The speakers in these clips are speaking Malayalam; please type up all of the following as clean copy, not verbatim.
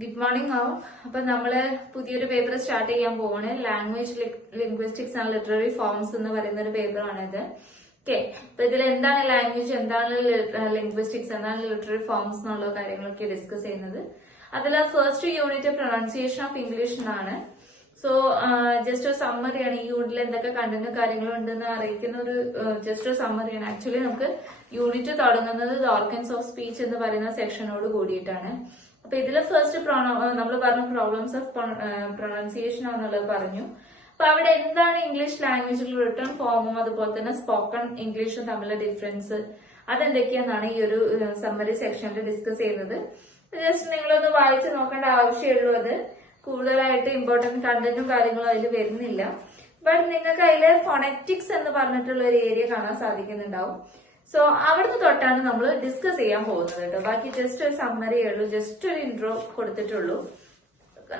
ഗുഡ് മോർണിംഗ് ആവും. അപ്പൊ നമ്മള് പുതിയൊരു പേപ്പർ സ്റ്റാർട്ട് ചെയ്യാൻ പോവാണ്. Language linguistics and literary forms എന്ന് പറയുന്ന ഒരു പേപ്പറാണിത്. ഓക്കെ, അപ്പൊ ഇതിൽ എന്താണ് ലാംഗ്വേജ്, എന്താണ് ലിംഗ്വിസ്റ്റിക്സ്, എന്താണ് ലിറ്റററി ഫോംസ് എന്നുള്ള കാര്യങ്ങളൊക്കെ ഡിസ്കസ് ചെയ്യുന്നത്. അതിൽ first unit pronunciation of English എന്നാണ്. സോ ജസ്റ്റ് ഒരു സമ്മറിയാണ്. ഈ യൂണിറ്റിൽ എന്തൊക്കെ കണ്ടന്റ് കാര്യങ്ങളും ഉണ്ടെന്ന് അറിയിക്കുന്ന ഒരു ജസ്റ്റ് ഒരു സമ്മറിയാണ്. ആക്ച്വലി നമുക്ക് യൂണിറ്റ് തുടങ്ങുന്നത് ദ ഓർഗൻസ് ഓഫ് സ്പീച്ച് എന്ന് പറയുന്ന സെക്ഷനോട് കൂടിയിട്ടാണ്. അപ്പൊ ഇതില് ഫസ്റ്റ് നമ്മൾ പറഞ്ഞു പ്രോബ്ലംസ് ഓഫ് പ്രൊണൗൺസിയേഷൻ ആണെന്നുള്ളത് പറഞ്ഞു. അപ്പൊ അവിടെ എന്താണ് ഇംഗ്ലീഷ് ലാംഗ്വേജിൽ റിട്ടേൺ ഫോമും അതുപോലെ തന്നെ സ്പോക്കൺ ഇംഗ്ലീഷും തമ്മിലുള്ള ഡിഫറൻസ്, അതെന്തൊക്കെയാണെന്നാണ് ഈ ഒരു സമ്മറി സെക്ഷനിൽ ഡിസ്കസ് ചെയ്യുന്നത്. ജസ്റ്റ് നിങ്ങളൊന്ന് വായിച്ചു നോക്കേണ്ട ആവശ്യമുള്ളൂ. അത് കൂടുതലായിട്ട് ഇമ്പോർട്ടന്റ് കണ്ടന്റും കാര്യങ്ങളും അതിൽ വരുന്നില്ല. ബട്ട് നിങ്ങൾക്ക് അതിൽ ഫോണറ്റിക്സ് എന്ന് പറഞ്ഞിട്ടുള്ള ഒരു ഏരിയ കാണാൻ സാധിക്കുന്നുണ്ടാവും. സോ അവിടുന്ന് തൊട്ടാണ് നമ്മൾ ഡിസ്കസ് ചെയ്യാൻ പോകുന്നത് കേട്ടോ. ബാക്കി ജസ്റ്റ് ഒരു സമ്മറിയേ ഉള്ളൂ, ജസ്റ്റ് ഒരു ഇൻട്രോ കൊടുത്തിട്ടുള്ളൂ.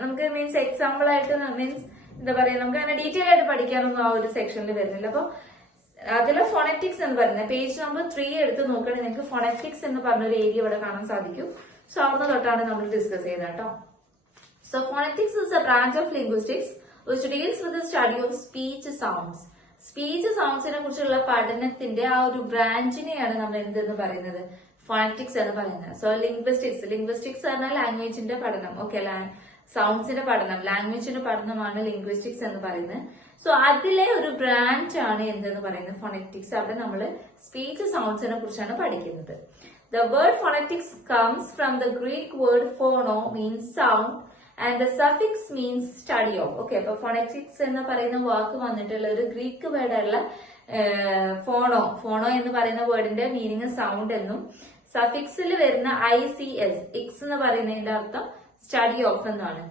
നമുക്ക് മീൻസ് എക്സാമ്പിൾ ആയിട്ട് മീൻസ് എന്താ പറയാ, നമുക്ക് അങ്ങനെ ഡീറ്റെയിൽ ആയിട്ട് പഠിക്കാനൊന്നും ആ ഒരു സെക്ഷനിൽ വരുന്നില്ല. അപ്പൊ അതിൽ ഫോണറ്റിക്സ് എന്ന് പറയുന്നത് പേജ് നമ്പർ 3 എടുത്ത് നോക്കുകയാണെങ്കിൽ നിങ്ങൾക്ക് ഫോണറ്റിക്സ് എന്ന് പറഞ്ഞൊരു ഏരിയ ഇവിടെ കാണാൻ സാധിക്കും. സോ അവിടുന്ന് തൊട്ടാണ് നമ്മൾ ഡിസ്കസ് ചെയ്യുന്നത് കേട്ടോ. So phonetics is a branch of linguistics which deals with the study of speech sounds. Speech സൗണ്ട്സിനെ കുറിച്ചുള്ള പഠനത്തിന്റെ ആ ഒരു ബ്രാഞ്ചിനെയാണ് നമ്മൾ എന്തെന്ന് പറയുന്നത്, ഫോണറ്റിക്സ് എന്ന് പറയുന്നത്. സോ ലിംഗ്വിസ്റ്റിക്സ് പറഞ്ഞാൽ ലാംഗ്വേജിന്റെ പഠനം. ഓക്കെ, സൗണ്ട്സിന്റെ പഠനം, ലാംഗ്വേജിന്റെ പഠനമാണ് ലിംഗ്വിസ്റ്റിക്സ് എന്ന് പറയുന്നത്. സോ അതിലെ ഒരു ബ്രാഞ്ച് ആണ് എന്തെന്ന് പറയുന്നത് ഫോണറ്റിക്സ്. അവിടെ നമ്മൾ സ്പീച്ച് സൗണ്ട്സിനെ കുറിച്ചാണ് പഠിക്കുന്നത്. The word phonetics comes from the Greek word phono means sound and the suffix means study of. Okay, അപ്പൊ phonetics എന്ന് പറയുന്ന വാക്ക് വന്നിട്ടുള്ള ഒരു ഗ്രീക്ക് വേർഡുള്ള ഫോണോ എന്ന് പറയുന്ന വേർഡിന്റെ മീനിങ് സൗണ്ട് എന്നും സഫിക്സിൽ വരുന്ന ICS ഇക്സ് എന്ന് പറയുന്നതിന്റെ അർത്ഥം സ്റ്റഡി ഓഫ് എന്നാണ്.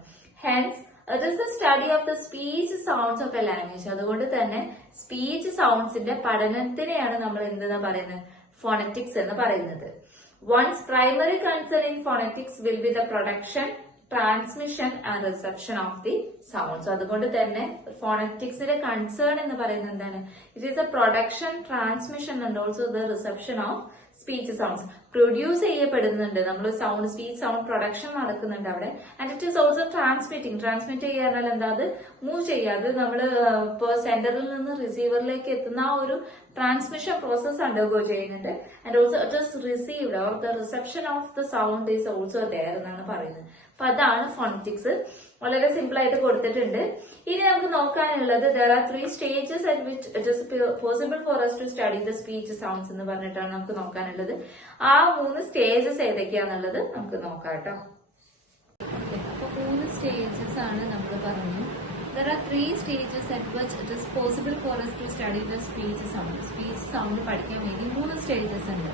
Hence it is the study of the speech sounds of a language. അതുകൊണ്ട് തന്നെ സ്പീച്ച് സൗണ്ട്സിന്റെ പഠനത്തിനെയാണ് നമ്മൾ എന്തെന്ന് പറയുന്നത്, ഫോണറ്റിക്സ് എന്ന് പറയുന്നത്. One's primary concern in phonetics will be the production, transmission and reception of the sounds. അതുകൊണ്ട് തന്നെ ഫോണറ്റിക്സിന്റെ കൺസേൺ എന്ന് പറയുന്നത് എന്താണ്, it is A production, transmission and also the reception of speech sounds. Produce ചെയ്യപ്പെടുന്നുണ്ട്, നമ്മൾ സൗണ്ട് സ്പീച്ച് സൗണ്ട് പ്രൊഡക്ഷൻ നടക്കുന്നുണ്ട് അവിടെ. And it is also transmit ചെയ്യാൻ എന്താ, അത് മൂവ് ചെയ്യാതെ നമ്മൾ ഇപ്പോൾ സെന്ററിൽ നിന്ന് റിസീവറിലേക്ക് എത്തുന്ന ആ ഒരു ട്രാൻസ്മിഷൻ പ്രോസസ് അണ്ടർഗോ ചെയ്യുന്നുണ്ട്. And also it is received or the reception of the sound is also there എന്നാണ് പറയുന്നത്. അപ്പൊ അതാണ് ഫോണറ്റിക്സ്. വളരെ സിമ്പിൾ ആയിട്ട് കൊടുത്തിട്ടുണ്ട്. ഇനി നമുക്ക് നോക്കാനുള്ളത് there are 3 stages at which it is possible for us to study the speech sounds എന്ന് പറഞ്ഞിട്ടാണ് നമുക്ക് നോക്കാനുള്ളത്. ആ 3 സ്റ്റേജസ് ഏതൊക്കെയാന്നുള്ളത് നമുക്ക് നോക്കാം കേട്ടോ. അപ്പൊ 3 സ്റ്റേജസ് ആണ് നമ്മൾ പറഞ്ഞു. There are 3 stages at which it is possible for us to study the speech sound. Speech sound പഠിക്കാൻ വേണ്ടി 3 സ്റ്റേജസ് ഉണ്ട്.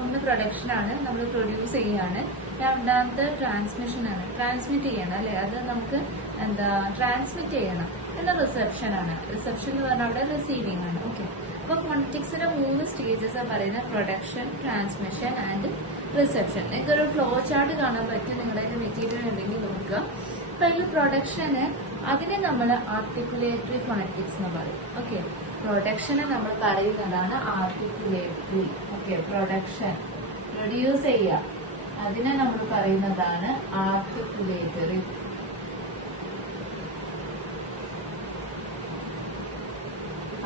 ഒന്ന് പ്രൊഡക്ഷൻ ആണ്, നമ്മൾ പ്രൊഡ്യൂസ് ചെയ്യാണ്. രണ്ടാമത്തെ ട്രാൻസ്മിഷൻ ആണ്, ട്രാൻസ്മിറ്റ് ചെയ്യണം അല്ലെ, അത് നമുക്ക് എന്താ ട്രാൻസ്മിറ്റ് ചെയ്യണം. പിന്നെ റിസപ്ഷൻ ആണ്, റിസപ്ഷൻ എന്ന് പറഞ്ഞാൽ അവിടെ റിസീവിംഗ് ആണ്. ഓക്കെ, അപ്പൊ ഫോണറ്റിക്സിന്റെ 3 സ്റ്റേജസ് പറയുന്നത് പ്രൊഡക്ഷൻ, ട്രാൻസ്മിഷൻ ആൻഡ് റിസപ്ഷൻ. നിങ്ങൾക്ക് ഒരു ഫ്ലോ ചാർട്ട് കാണാൻ പറ്റും, നിങ്ങളുടെ മെറ്റീരിയൽ ഉണ്ടെങ്കിൽ നോക്കുക. അപ്പൊ അതിൽ പ്രൊഡക്ഷന് അതിനെ നമ്മൾ ആർട്ടിക്കുലേറ്ററി ഫോണറ്റിക്സ് എന്ന് പറയും. ഓക്കെ, പ്രൊഡക്ഷനെ നമ്മൾ പറയുന്നതാണ് ആർട്ടിക്കുലേറ്ററി. ഓക്കെ, പ്രൊഡക്ഷൻ പ്രൊഡ്യൂസ് ചെയ്യുക, അതിനെ നമ്മൾ പറയുന്നതാണ് ആർട്ടിക്കുലേറ്ററി.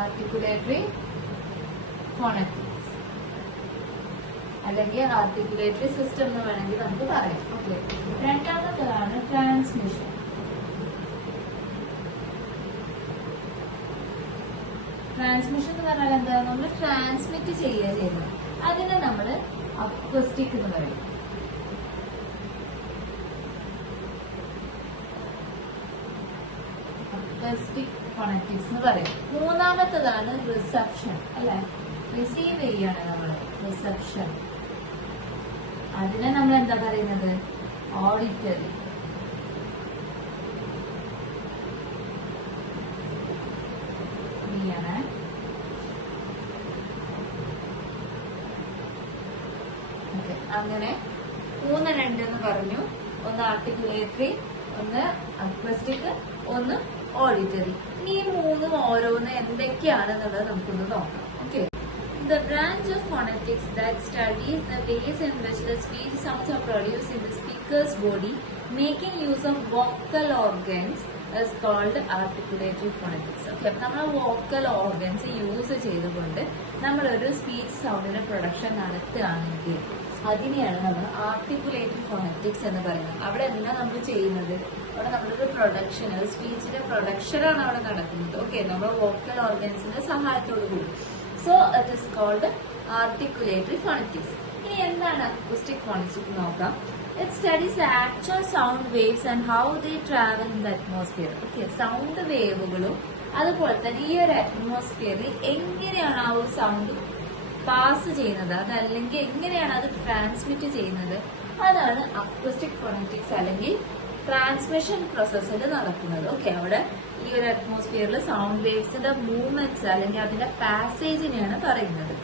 ആർട്ടിക്കുലേറ്ററി ഫോണറ്റിക്സ് അല്ലെങ്കിൽ ആർട്ടിക്കുലേറ്ററി സിസ്റ്റം എന്ന് വേണമെങ്കിൽ നമുക്ക് പറയാം. Okay, രണ്ടാമത്തതാണ് transmission. ട്രാൻസ്മിഷൻ എന്ന് പറഞ്ഞാൽ എന്താ, നമ്മൾ ട്രാൻസ്മിറ്റ് ചെയ്യുന്നത്, അതിനെ നമ്മൾ അക്വസ്റ്റിക് എന്ന് പറയും. അക്വസ്റ്റിക് ഫോണറ്റിക്സ് എന്ന് പറയും. മൂന്നാമത്തതാണ് റിസപ്ഷൻ അല്ലെ, റിസീവ് ചെയ്യാണ് നമ്മൾ, റിസപ്ഷൻ. അതിനെ നമ്മൾ എന്താ പറയുന്നത്, ഓഡിറ്ററി. അങ്ങനെ 3 എന്ന് പറഞ്ഞു. ഒന്ന് ആർട്ടിക്കുലേറ്ററി, ഒന്ന് അക്വസ്റ്റിക്, ഒന്ന് ഓഡിറ്ററി. ഇനി ഈ 3 ഓരോന്ന് എന്തൊക്കെയാണെന്നുള്ളത് നമുക്കൊന്ന് നോക്കാം. Okay, The branch of phonetics that studies the ways in which the speech sounds are produced in the speaker's body making use of vocal organs is called articulatory phonetics. Okay, അപ്പൊ നമ്മൾ വോക്കൽ ഓർഗൻസ് യൂസ് ചെയ്തുകൊണ്ട് നമ്മളൊരു സ്പീച്ച് സൗണ്ടിന്റെ പ്രൊഡക്ഷൻ നടത്തുകയാണെങ്കിൽ അതിനെയാണ് നമ്മൾ ആർട്ടിക്കുലേറ്ററി ഫോണറ്റിക്സ് എന്ന് പറയുന്നത്. അവിടെ എന്താ നമ്മൾ ചെയ്യുന്നത്? അവിടെ നമ്മളൊരു പ്രൊഡക്ഷൻ, സ്പീച്ചിന്റെ പ്രൊഡക്ഷനാണ് അവിടെ നടക്കുന്നത്. ഓക്കെ, നമ്മൾ വോക്കൽ ഓർഗൻസിന്റെ സഹായത്തോടു കൂടി. So it is called articulatory phonetics. ഇനി എന്താണ് അക്യൂസ്റ്റിക് ഫോണറ്റിക്സ് നോക്കാം. It studies the actual sound waves and how they travel in the atmosphere. Okay, sound വേവുകളും അതുപോലെ തന്നെ ഈ ഒരു അറ്റ്മോസ്ഫിയറിൽ എങ്ങനെയാണ് ആ ഒരു സൗണ്ട് പാസ് ചെയ്യുന്നത്, അതല്ലെങ്കിൽ എങ്ങനെയാണ് അത് ട്രാൻസ്മിറ്റ് ചെയ്യുന്നത്, അതാണ് അക്യൂസ്റ്റിക് ഫോണറ്റിക്സ് അല്ലെങ്കിൽ ട്രാൻസ്മിഷൻ പ്രോസസ്സിൽ നടക്കുന്നത്. ഓക്കെ, അവിടെ ഈ ഒരു അറ്റ്മോസ്ഫിയറിൽ സൗണ്ട് വേവ്സിന്റെ മൂവ്മെന്റ്സ് അല്ലെങ്കിൽ അതിന്റെ പാസേജിനെയാണ് പറയുന്നത്.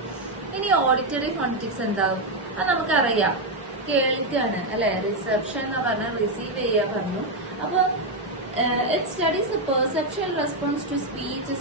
ഇനി ഓഡിറ്ററി ഫോണറ്റിക്സ് എന്താവും? അത് നമുക്കറിയാം, കേൾക്കാണ് അല്ലെ, റിസെപ്ഷൻ എന്ന് പറഞ്ഞാൽ റിസീവ് ചെയ്യാൻ പറഞ്ഞു. അപ്പൊ it studies perception response to speech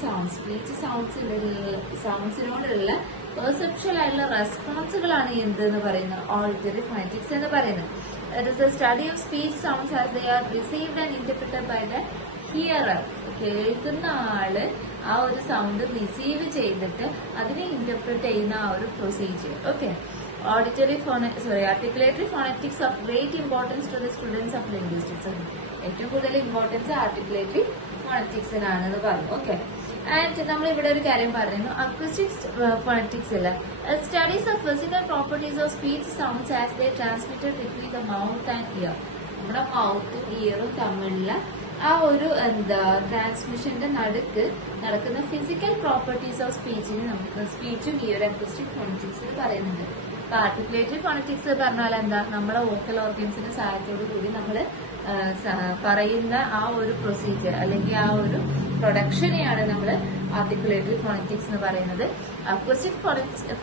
സൗണ്ട്സിനോടുള്ള പെർസെപ്ഷൻ ആയിട്ടുള്ള റെസ്പോൺസുകളാണ് എന്തെന്ന് പറയുന്നത് ഓഡിറ്ററി ഫോണറ്റിക്സ് എന്ന് പറയുന്നത്. It is a study of speech sounds as they are received and interpreted by the hearer. കേൾക്കുന്ന ആള് ആ ഒരു സൗണ്ട് റിസീവ് ചെയ്തിട്ട് അതിനെ ഇന്റർപ്രിറ്റ് ചെയ്യുന്ന ആ ഒരു procedure. Okay, articulatory phonetics of great importance to the students of linguistics. ഏറ്റവും കൂടുതൽ ഇമ്പോർട്ടൻസ് ആർട്ടിക്കുലേറ്ററി ഫോണറ്റിക്സിനാണെന്ന് പറഞ്ഞു. ഓക്കെ, ആൻഡ് നമ്മൾ ഇവിടെ ഒരു കാര്യം പറയുന്നു, അക്യൂസ്റ്റിക് ഫോണറ്റിക്സ് അല്ല, studies of physical properties of speech sounds as they transmitted between the mouth and year. നമ്മുടെ മൗത്തും ഇയറും തമ്മിലുള്ള ആ ഒരു ട്രാൻസ്മിഷന്റെ നടുക്ക് നടക്കുന്ന ഫിസിക്കൽ പ്രോപ്പർട്ടീസ് ഓഫ് സ്പീച്ചിന് നമുക്ക് സ്പീച്ചും ഈ ഒരു അക്യൂസ്റ്റിക് ഫോണറ്റിക്സിൽ പറയുന്നുണ്ട്. ആർട്ടിക്കുലേറ്ററി ഫോണറ്റിക്സ് പറഞ്ഞാൽ എന്താ? നമ്മുടെ വോക്കൽ ഓർഗൻസിന്റെ സഹായത്തോടു കൂടി നമ്മൾ പറയുന്ന ആ ഒരു പ്രൊസീജിയർ അല്ലെങ്കിൽ ആ ഒരു പ്രൊഡക്ഷനെയാണ് നമ്മൾ ആർട്ടിക്കുലേറ്ററി ഫോണറ്റിക്സ് എന്ന് പറയുന്നത്. അക്യൂസ്റ്റിക്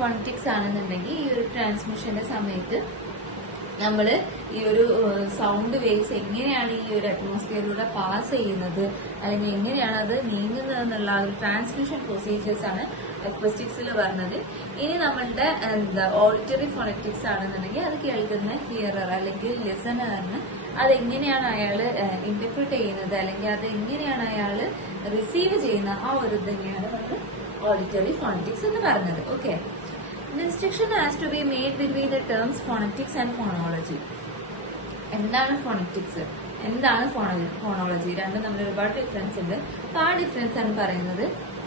ഫോണറ്റിക്സ് ആണെന്നുണ്ടെങ്കിൽ ഈ ഒരു ട്രാൻസ്മിഷന്റെ സമയത്ത് നമ്മൾ ഈ ഒരു സൗണ്ട് വേവ്സ് എങ്ങനെയാണ് ഈ ഒരു അറ്റ്മോസ്ഫിയറിലൂടെ പാസ് ചെയ്യുന്നത് അല്ലെങ്കിൽ എങ്ങനെയാണ് അത് നീങ്ങുന്നത് എന്നുള്ള ഒരു ട്രാൻസ്മിഷൻ പ്രൊസീജിയേഴ്സ് ആണ് അക്യൂസ്റ്റിക്സിൽ പറഞ്ഞത്. ഇനി നമ്മളുടെ ഓഡിറ്ററി ഫോണറ്റിക്സ് ആണെന്നുണ്ടെങ്കിൽ അത് കേൾക്കുന്ന ഹിയറർ അല്ലെങ്കിൽ ലിസണറിന് അതെങ്ങനെയാണ് അയാൾ ഇന്റർപ്രിറ്റ് ചെയ്യുന്നത് അല്ലെങ്കിൽ അത് എങ്ങനെയാണ് അയാൾ റിസീവ് ചെയ്യുന്ന ആ ഒരു തന്നെയാണ് നമ്മൾ ഓഡിറ്ററി ഫോണറ്റിക്സ് എന്ന് പറഞ്ഞത്. Okay, distinction has to be made between the terms phonetics and phonology. എന്താണ് ഫോണറ്റിക്സ്, എന്താണ് ഫോണോളജി? രണ്ടും തമ്മിൽ ഒരുപാട് ഡിഫറൻസ് ഉണ്ട്. അപ്പൊ ആ ഡിഫറൻസ് ആണ് പറയുന്നത്.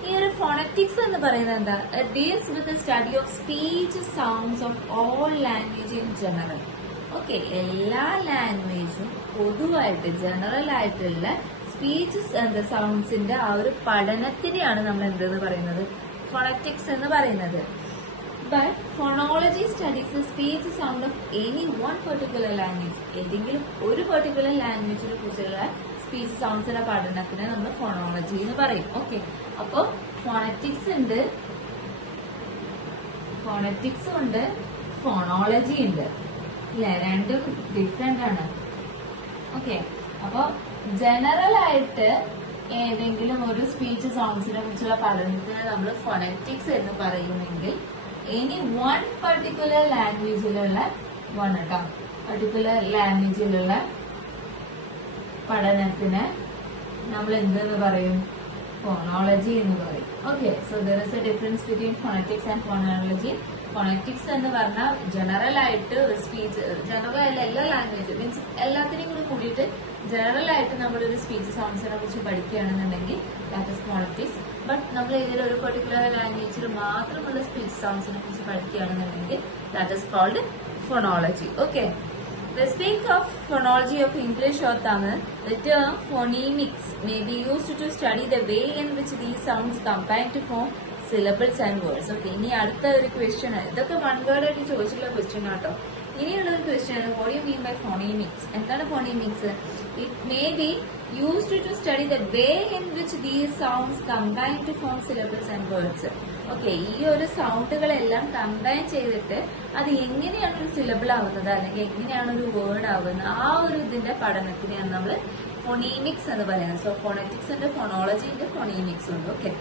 ഈ ഒരു ഫോണറ്റിക്സ് എന്ന് പറയുന്നത് എന്താ? Deals with the study of speech sounds of all language in general. Okay, എല്ലാ ലാംഗ്വേജും പൊതുവായിട്ട് ജനറൽ ആയിട്ടുള്ള സ്പീച്ച് സൗണ്ട്സിന്റെ ആ ഒരു പഠനത്തിനെയാണ് നമ്മൾ എന്തെന്ന് പറയുന്നത്? ഫോണറ്റിക്സ് എന്ന് പറയുന്നത്. But phonology studies the speech sound of any one particular language. ഏതെങ്കിലും ഒരു പെർട്ടിക്കുലർ ലാംഗ്വേജിനെ കുറിച്ചുള്ള സ്പീച്ച് സൗണ്ട്സിന്റെ പഠനത്തിന് നമ്മൾ ഫോണോളജി എന്ന് പറയും. ഓക്കെ, അപ്പൊ ഫോണറ്റിക്സ് ഉണ്ട്, ഫോണോളജി ഉണ്ട്, ഇല്ലേ? രണ്ടും ഡിഫറെന്റ് ആണ്. ഓക്കെ, അപ്പൊ ജനറൽ ആയിട്ട് ഏതെങ്കിലും ഒരു സ്പീച്ച് സൗണ്ട്സിനെ കുറിച്ചുള്ള പഠനത്തിന് നമ്മൾ ഫോണറ്റിക്സ് എന്ന് പറയുമെങ്കിൽ ഇനി വൺ പർട്ടിക്കുലർ ലാംഗ്വേജിലുള്ള പഠനത്തിന് നമ്മൾ എന്തെന്ന് പറയും? ഫോണോളജി എന്ന് പറയും. Okay, so there is A difference between phonetics and phonology. Phonetics എന്ന് പറഞ്ഞാൽ ജനറൽ ആയിട്ട് സ്പീച്ച്, ജനറൽ ആയിട്ടുള്ള എല്ലാ ലാംഗ്വേജ് മീൻസ് എല്ലാത്തിനെയും കൂടി കൂടിയിട്ട് ജനറൽ ആയിട്ട് നമ്മളൊരു സ്പീച്ച് സൗണ്ട്സിനെ കുറിച്ച് പഠിക്കുകയാണെന്നുണ്ടെങ്കിൽ ദാറ്റ് ഇസ് ഫോണറ്റിക്സ്. ബട്ട് നമ്മൾ ഇതിൽ ഒരു പെർട്ടിക്കുലർ ലാംഗ്വേജിൽ മാത്രമുള്ള സ്പീച്ച് സൗണ്ട്സിനെ കുറിച്ച് പഠിക്കുകയാണെന്നുണ്ടെങ്കിൽ that is called phonology. Okay, we speak of phonology of English or Tamil. The term phonemics may be used to study the way in which these sounds combine to form syllables and words. Okay, ഇനി അടുത്ത ഒരു ക്വസ്റ്റ്യൻ, ഇതൊക്കെ വൺ വേർഡ് ആയിട്ട് ചോദിച്ചിട്ടുള്ള ക്വസ്റ്റ്യൻ ആട്ടോ. ഇനിയുള്ള ഒരു ക്വസ്റ്റ്യൻ ആണ്, what do you mean by phonemics? എന്താണ് phonemics? It may be used to study the way in which these sounds combine to form syllables and words. Okay, ഈ ഒരു സൗണ്ടുകളെല്ലാം കമ്പൈൻ ചെയ്തിട്ട് അത് എങ്ങനെയാണ് ഒരു സിലബിൾ ആവുന്നത് അല്ലെങ്കിൽ എങ്ങനെയാണ് ഒരു വേർഡ് ആവുന്നത്, ആ ഒരു ഇതിന്റെ പഠനത്തിനെയാണ് നമ്മൾ ഫോണീമിക്സ് എന്ന് പറയുന്നത്. സോ ഫോണറ്റിക്സ് ഉണ്ട്, ഫോണോളജി ഉണ്ട്, ഫോണീമിക്സ് ഉണ്ട്. ഓക്കെ,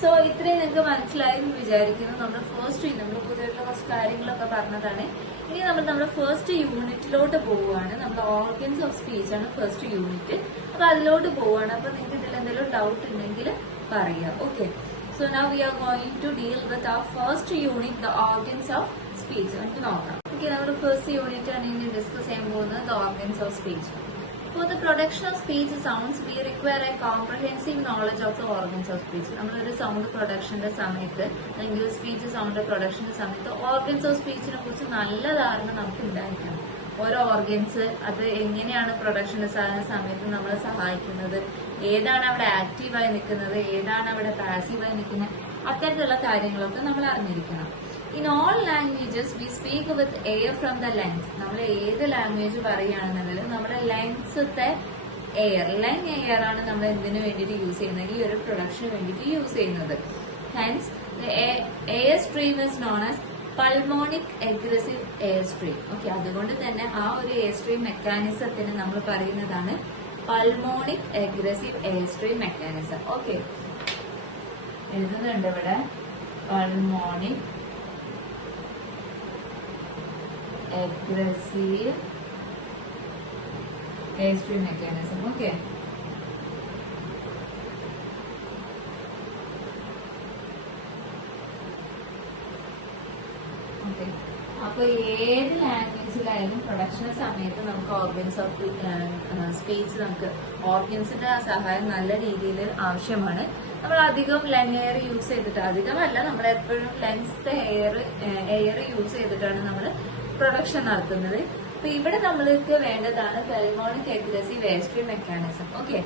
സോ ഇത്രയും നിങ്ങൾക്ക് മനസ്സിലായി എന്ന് വിചാരിക്കുന്നു. നമ്മൾ ഫസ്റ്റ് നമ്മൾ പുതിയ കുറച്ച് കാര്യങ്ങളൊക്കെ പറഞ്ഞതാണ്. ഇനി നമ്മൾ നമ്മുടെ ഫസ്റ്റ് യൂണിറ്റിലോട്ട് പോവുകയാണ്. നമ്മുടെ ഓർഗൻസ് ഓഫ് സ്പീച്ച് ആണ് ഫസ്റ്റ് യൂണിറ്റ്. അപ്പൊ അതിലോട്ട് പോവുകയാണ്. അപ്പൊ നിങ്ങൾക്ക് ഇതിൽ എന്തെങ്കിലും ഡൗട്ട് ഉണ്ടെങ്കിൽ പറയാം. Okay, so now we are going to deal with our first unit, the organs of speech. നമുക്ക് നോക്കാം. ഓക്കെ, നമ്മുടെ ഫസ്റ്റ് യൂണിറ്റ് ആണ് ഇനി ഡിസ്കസ് ചെയ്യാൻ പോകുന്നത്, the organs of speech. For the production of speech sounds, we require a comprehensive knowledge of the organs of speech. നമ്മളൊരു സൗണ്ട് പ്രൊഡക്ഷന്റെ സമയത്ത് അല്ലെങ്കിൽ സ്പീച്ച് സൗണ്ട് പ്രൊഡക്ഷന്റെ സമയത്ത് ഓർഗൻസ് ഓഫ് സ്പീച്ചിനെ കുറിച്ച് നല്ല ധാരണ നമുക്ക് ഉണ്ടായിരിക്കണം. ഓരോ ഓർഗൻസ് അത് എങ്ങനെയാണ് പ്രൊഡക്ഷന്റെ സമയത്ത് നമ്മളെ സഹായിക്കുന്നത്, ഏതാണ് അവിടെ ആക്റ്റീവായി നിൽക്കുന്നത്, ഏതാണ് അവിടെ പാസീവായി നിൽക്കുന്നത്, അത്തരത്തിലുള്ള കാര്യങ്ങളൊക്കെ നമ്മൾ അറിഞ്ഞിരിക്കണം. In all languages we speak with air from the lungs. നമ്മൾ ഏത് ലാംഗ്വേജ് പറയുകയാണെന്നുണ്ടെങ്കിൽ നമ്മുടെ ലങ്സത്തെ എയർ, ലങ് എയർ ആണ് നമ്മൾ എന്തിനു വേണ്ടിയിട്ട് യൂസ് ചെയ്യുന്നത്, ഈ ഒരു പ്രൊഡക്ഷന് വേണ്ടിയിട്ട് യൂസ് ചെയ്യുന്നത്. Hence air stream is known as pulmonic aggressive air stream. Okay, അതുകൊണ്ട് തന്നെ ആ ഒരു എയർ സ്ട്രീം മെക്കാനിസത്തിന് നമ്മൾ പറയുന്നതാണ് pulmonic aggressive air stream mechanism. Okay, എഴുതുന്നുണ്ട് ഇവിടെ pulmonic aggressive airstream mechanism. Okay, അപ്പൊ ഏത് ലാംഗ്വേജിലായാലും പ്രൊഡക്ഷൻ സമയത്ത് നമുക്ക് ഓർഗൻസ് ഓഫ് സ്പീച്ച്, നമുക്ക് ഓർഗൻസിന്റെ സഹായം നല്ല രീതിയിൽ ആവശ്യമാണ്. നമ്മൾ അധികം ലങ് എയർ യൂസ് ചെയ്തിട്ട്, അധികമല്ല, നമ്മൾ എപ്പോഴും ലങ്സിന്റെ എയർ യൂസ് ചെയ്തിട്ടാണ് നമ്മൾ പ്രൊഡക്ഷൻ നടത്തുന്നത്. അപ്പൊ ഇവിടെ നമ്മൾക്ക് വേണ്ടതാണ് pulmonic aggressive air stream mechanism. Okay,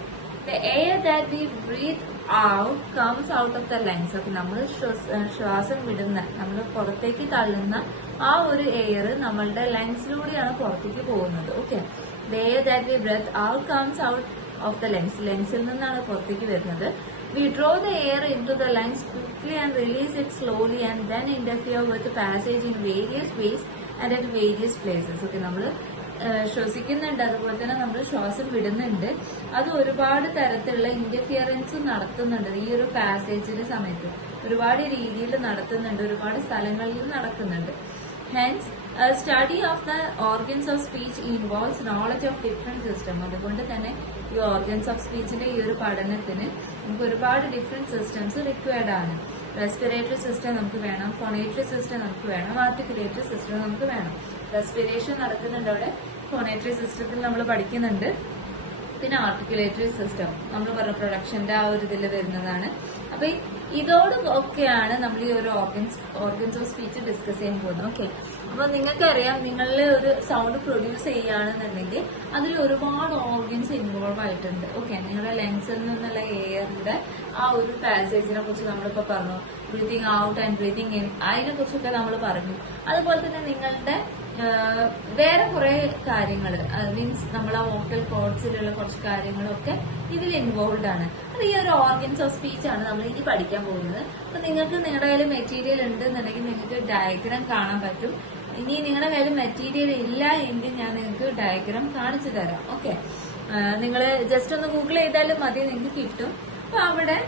the air that we breathe out comes out of the lungs. അപ്പൊ നമ്മൾ ശ്വാസം വിടുന്ന, നമ്മൾ പുറത്തേക്ക് തള്ളുന്ന ആ ഒരു എയർ നമ്മളുടെ ലങ്സിലൂടെയാണ് പുറത്തേക്ക് പോകുന്നത്. Okay, the air that we breathe out comes out of the lungs. ലങ്സിൽ നിന്നാണ് പുറത്തേക്ക് വരുന്നത്. We draw the air into the lungs quickly and release it slowly and then interfere with the passage in various ways and at various places. Okay, നമ്മൾ ശ്വസിക്കുന്നുണ്ട്, അതുപോലെ തന്നെ നമ്മൾ ശ്വാസം വിടുന്നുണ്ട്. അത് ഒരുപാട് തരത്തിലുള്ള ഇന്റർഫിയറൻസ് നടത്തുന്നുണ്ട്. ഈ ഒരു പാസേജിന്റെ സമയത്ത് ഒരുപാട് രീതിയിൽ നടത്തുന്നുണ്ട്, ഒരുപാട് സ്ഥലങ്ങളിൽ നടക്കുന്നുണ്ട്. Hence, a study of the organs of speech involves knowledge of different systems. അതുകൊണ്ട് തന്നെ ഈ ഓർഗൻസ് ഓഫ് സ്പീച്ചിന്റെ ഈ ഒരു പഠനത്തിന് നമുക്ക് ഒരുപാട് ഡിഫറെന്റ് സിസ്റ്റംസ് റിക്വയർഡ് ആണ്. റെസ്പിറേറ്ററി സിസ്റ്റം നമുക്ക് വേണം, ഫോണേറ്ററി സിസ്റ്റം നമുക്ക് വേണം, ആർട്ടിക്കുലേറ്ററി സിസ്റ്റം നമുക്ക് വേണം. റെസ്പിറേഷൻ നടക്കുന്നുണ്ട് അവിടെ, ഫോണേറ്ററി സിസ്റ്റത്തിൽ നമ്മൾ പഠിക്കുന്നുണ്ട്. പിന്നെ ആർട്ടിക്കുലേറ്ററി സിസ്റ്റം നമ്മൾ പറഞ്ഞ പ്രൊഡക്ഷന്റെ ആ ഒരു ഇതിൽ വരുന്നതാണ്. അപ്പൊ ഇതോടൊക്കെയാണ് നമ്മൾ ഈ ഒരു ഓർഗൻസ് ഓഫ് സ്പീച്ച് ഡിസ്കസ് ചെയ്യാൻ പോകുന്നത്. ഓക്കെ, അപ്പൊ നിങ്ങൾക്കറിയാം, നിങ്ങളിൽ ഒരു സൗണ്ട് പ്രൊഡ്യൂസ് ചെയ്യുകയാണെന്നുണ്ടെങ്കിൽ അതിൽ ഒരുപാട് ഓർഗൻസ് ഇൻവോൾവ് ആയിട്ടുണ്ട്. ഓക്കെ, നിങ്ങളുടെ ലങ്സിൽ നിന്നുള്ള എയറിന്റെ ആ ഒരു പാസേജിനെ കുറിച്ച് നമ്മളിപ്പോ പറഞ്ഞു. Breathing out and breathing in, അതിനെ കുറിച്ചൊക്കെ നമ്മൾ പറഞ്ഞു. അതുപോലെ തന്നെ നിങ്ങളുടെ വേറെ കുറെ കാര്യങ്ങൾ, മീൻസ് നമ്മളെ വോക്കൽ കോഡ്സിലുള്ള കുറച്ച് കാര്യങ്ങളൊക്കെ ഇതിൽ ഇൻവോൾവ് ആണ്. അപ്പൊ ഈ ഒരു ഓർഗൻസ് ഓഫ് സ്പീച്ച് ആണ് നമ്മൾ ഇനി പഠിക്കാൻ പോകുന്നത്. അപ്പൊ നിങ്ങൾക്ക് നിങ്ങളുടെ കയ്യിൽ മെറ്റീരിയൽ ഉണ്ടെന്നുണ്ടെങ്കിൽ നിങ്ങൾക്ക് ഡയഗ്രാം കാണാൻ പറ്റും. ഇനി നിങ്ങളുടെ കയ്യിൽ മെറ്റീരിയൽ ഇല്ല എങ്കിൽ ഞാൻ നിങ്ങൾക്ക് ഡയഗ്രാം കാണിച്ചു തരാം. ഓക്കെ, നിങ്ങൾ ജസ്റ്റ് ഒന്ന് ഗൂഗിൾ ചെയ്താലും മതി, നിങ്ങൾക്ക് കിട്ടും. അപ്പൊ അവിടെ